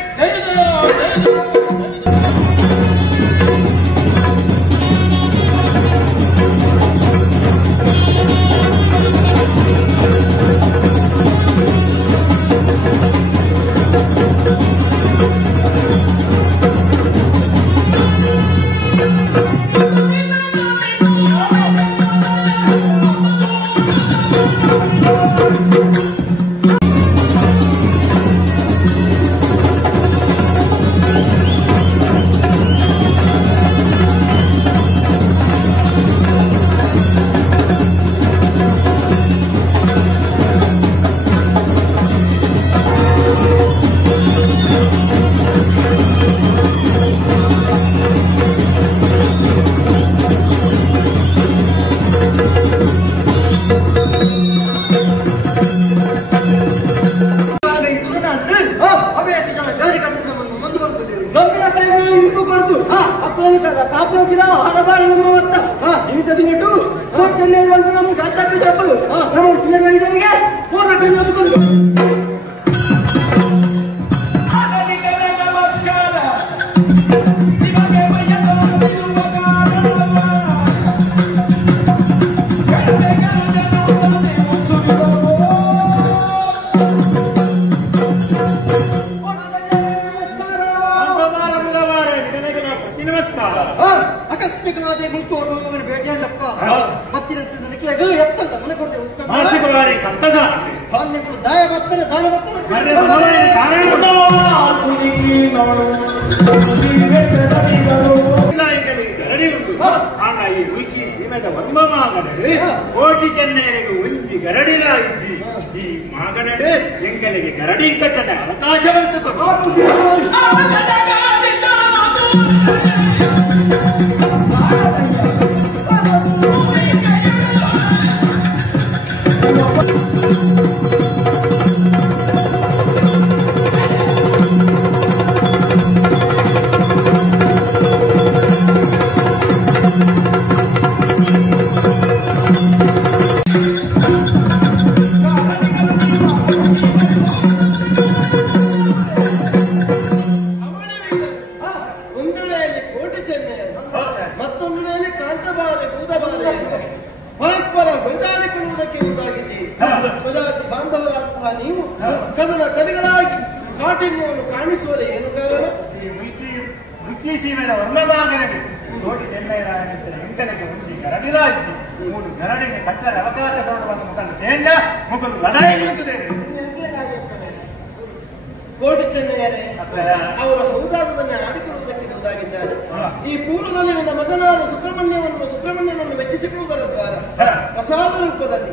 ಭಾರಿ ಸಂತಸ ದಾಯ ಬರ್ತಾರೆ ದಾನ ಬರ್ತಾರೆ ಗರಡಿ ಉಂಟು ಆಗ ಈ ಉಲ್ಕಿ ಸೀಮೆದ ವರ್ಮಮಾಗನಡು ಕೋಟಿ ಚೆನ್ನೈಗೆ ಒಂಜಿ ಗರಡಿಲ ಇಜ್ಜಿ ಈ ಮಾಗನಡು ಎಂಕಲಿಗೆ ಗರಡಿ ಕಟ್ಟಡ ಅವಕಾಶವಂತ ಪರಸ್ಪರ ಹೊಂದಾಣಿಕೊಳ್ಳುವುದಕ್ಕೆ ಮುಂದಾಗಿದ್ದೀರಿ. ಪ್ರಜಾತಿ ಬಾಂಧವರಾದಂತಹ ನೀವು ಕದನ ಕಲಿಗಳಾಗಿ ಕಾಠಿಣ್ಯವನ್ನು ಕಾಣಿಸುವರೆ ಏನು ಕಾರಣ? ಈ ಮುಲ್ಕಿ ಸೀಮೆದ ವರ್ಮಮಾಗನಡು ಕೋಟಿ ಚೆನ್ನೈರಾಯನ ಎಂಕಲಿಗೆ ಒಂಜಿ ಗರಡಿಲ ಇಜ್ಜಿ ಮೂರು ಗರಡಿಗೆ ಕಟ್ಟಡ ಅವಕಾಶ ತಗೊಂಡು ಮುಖಂಡ ತೇಂಡ ಮುಖಂಡು ಲಡಾಯಿ ನಿಂತಿದ್ದೇನೆ. ಕೋಟಿ ಚೆನ್ನಯ್ಯರೇ ಅವರ ಹೌದಾರದನ್ನೇ ಆಡಿಕೊಳ್ಳುವುದಕ್ಕೆ ಮುಂದಾಗಿದ್ದಾರೆ. ಈ ಪೂರ್ವದಲ್ಲಿ ನನ್ನ ಮಗನಾದ ಸುಬ್ರಹ್ಮಣ್ಯನನ್ನು ಮೆಚ್ಚಿಸಿಕೊಳ್ಳುವುದರ ದ್ವಾರ ಪ್ರಸಾದ ರೂಪದಲ್ಲಿ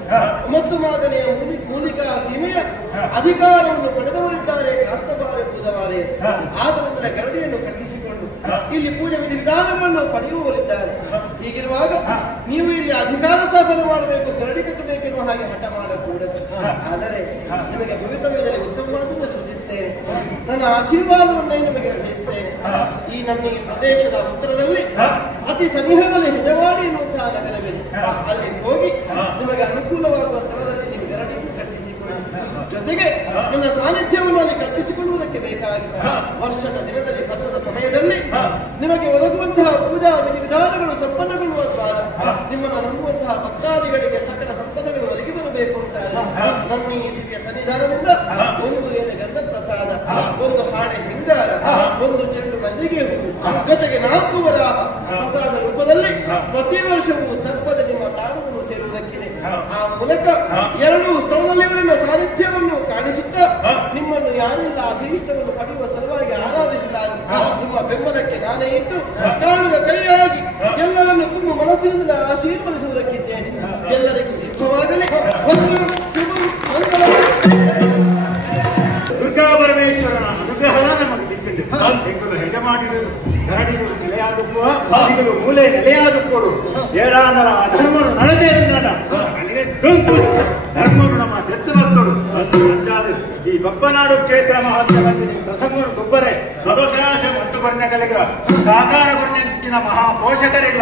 ಮತ್ತು ಮಾದನೆಯ ಮೂಲಿಕಾ ಸೀಮೆಯ ಅಧಿಕಾರವನ್ನು ಪಡೆದವರಿದ್ದಾರೆ ಕಾಂತಬಾರೆ ಬೂದವಾರೆ. ಆದರಿಂದ ಗರಡಿಯನ್ನು ಕಟ್ಟಿಸಿಕೊಂಡು ಇಲ್ಲಿ ಪೂಜೆ ವಿಧಾನವನ್ನು ಪಡೆಯುವವರಿದ್ದಾರೆ. ಹೀಗಿರುವಾಗ ನೀವು ಇಲ್ಲಿ ಅಧಿಕಾರ ಸ್ಥಾಪನೆ ಮಾಡಬೇಕು, ಗರಡಿ ಕಟ್ಟಬೇಕೆನ್ನುವ ಹಾಗೆ ಹಠ ಮಾಡಕೂಡದು. ಆದರೆ ನಿಮಗೆ ಭವಿತವ್ಯದಲ್ಲಿ ಉತ್ತಮವಾದನ್ನು ಸೂಚಿಸುತ್ತೇನೆ. ನನ್ನ ಆಶೀರ್ವಾದವನ್ನೇ ನಿಮಗೆ ಬಯಸ್ತೇನೆ. ಈ ನನ್ನ ಈ ಪ್ರದೇಶದ ಉತ್ತರದಲ್ಲಿ ಅತಿ ಸನಿಹದಲ್ಲಿ ನಿಜವಾಡಿ ಎನ್ನುವಂತಹ ನಗರವಿದೆ. ಅಲ್ಲಿ ಹೋಗಿ ನಿಮಗೆ ಅನುಕೂಲವಾಗುವ ಸ್ಥಳದಲ್ಲಿ ನೀವು ಗರಡಿಯನ್ನು ಕಟ್ಟಿಸಿಕೊಳ್ಳಿ. ಜೊತೆಗೆ ನನ್ನ ಸಾನ್ನಿಧ್ಯವನ್ನು ಅಲ್ಲಿ ಕಲ್ಪಿಸಿಕೊಳ್ಳುವುದಕ್ಕೆ ಬೇಕಾಗಿ ವರ್ಷದ ದಿನದಲ್ಲಿ ಹಬ್ಬದ ಸಮಯದಲ್ಲಿ ನಿಮಗೆ ಒದಗುವಂತಹ ಪೂಜಾ ವಿಧಿವಿಧಾನಗಳು ಸಂಪನ್ನಗೊಳ್ಳುವ ದ್ವಾರ ನಿಮ್ಮನ್ನು ನಂಬುವಂತಹ ಭಕ್ತಾದಿಗಳಿಗೆ ಸಕಲ ಸಂಪದಗಳು ಒದಗಿ ಬರಬೇಕು ಅಂತ ನಮ್ಮ ಈ ದಿವ್ಯ ಸನ್ನಿಧಾನದಿಂದ ಒಂದು ಎಲೆ ಗಂಧ ಪ್ರಸಾದ, ಒಂದು ಹಾಡೆ ಹಿಂಗಾರ, ಒಂದು ಚೆಂಡು ಮಲ್ಲಿಗೆ ಹೂವು, ಜೊತೆಗೆ 4 ವರಾಹ ಪ್ರಸಾದ ರೂಪದಲ್ಲಿ ಪ್ರತಿ ವರ್ಷವೂ ತಪ್ಪದೆ ನಿಮ್ಮ ತಾಣವನ್ನು ಸೇರುವುದಕ್ಕಿದೆ. ಆ ಮೂಲಕ 2 ಸ್ಥಳದಲ್ಲಿ ಅವರಿಂದ ಸಾನ್ನಿಧ್ಯವನ್ನು ಕಾಣಿಸುತ್ತಾ ನಿಮ್ಮನ್ನು ಯಾರೆಲ್ಲ ಅಭೀಷ್ಟವನ್ನು ಪಡೆಯುವ ಸಲುವಾಗಿ ಆರಾಧಿಸಿದಾಗ ನಿಮ್ಮ ಬೆಂಬಲಕ್ಕೆ ನಾನೇ ಇದ್ದು ಕಾರಣದ ಕೈಯಾಗಿ ಎಲ್ಲರನ್ನು ತುಂಬ ಮನಸ್ಸಿನಿಂದ ಆಶೀರ್ವದಿಸುವುದಕ್ಕಿದ್ದೇನೆ. ಎಲ್ಲರಿಗೂ ಶುಭವಾಗಲಿ. ಶುಭ ಮಂಗಳ. ದುರ್ಗಾ ಪರಮೇಶ್ವರನ ಅನುಗ್ರಹ ನಮಗೆ ದಿಕ್ಕಿಂಡು ಎಂಕಲು ಹೆಂಗ ಮಾಡಿಡುವುದು ಗರಡಿಗಳು ನೆಲೆಯಾದುಪ್ಪುವ ಈಗಲು ಮೂಲೆ ನೆಲೆಯಾದುಪ್ಪೋಡು ಏರಾಂಡರ ಅಧರ್ಮನು ನಡೆದೇರಿದ್ದಾಡ ನನಗೆ ಧರ್ಮನು ನಮ್ಮ ದತ್ತು ಭಕ್ತರು ಅಂಚಾದು ಈ ಬಪ್ಪನಾಡು ಕ್ಷೇತ್ರ ಮಹಾತ್ಮ ಮಂದಿನಿ ಪ್ರಸಂಗರು ಗೊಬ್ಬರೆ ಅವಕಾಶ ಮತ್ತು ಬರ್ಣಗಳಿಗ ಸಾಕಾರ ಬರ್ಣಿನ ಮಹಾ ಪೋಷಕರಿಗ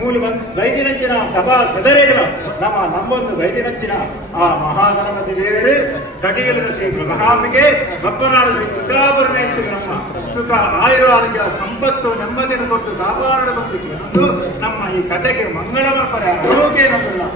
ಮೂಲ ವೈದ್ಯನಂಚಿನ ಸಭಾ ಸದರಿಗಳ ನಮ್ಮೊಂದು ವೈದ್ಯನಂಚಿನ ಆ ಮಹಾಗಣಪತಿ ದೇವರು ಕಟಿಗಲ ಶ್ರೀ ಮಹಾಂಬಿಕೆ ಬಪ್ಪನಾಡು ಶ್ರೀ ದುರ್ಗಾ ಪರಮೇಶ್ವರಿ ನಮ್ಮ ಸುಖ ಆಯುರ್ವಾದಿಕ ಸಂಪತ್ತು ನೆಮ್ಮದಿಯನ್ನು ಕೊಟ್ಟು ಕಾಪಾಡಬೇಕು ಅನ್ನೋದು ನಮ್ಮ ಈ ಕಥೆಗೆ ಮಂಗಳಮಯ ಆರೋಗ್ಯ ಅನ್ನೋದಿಲ್ಲ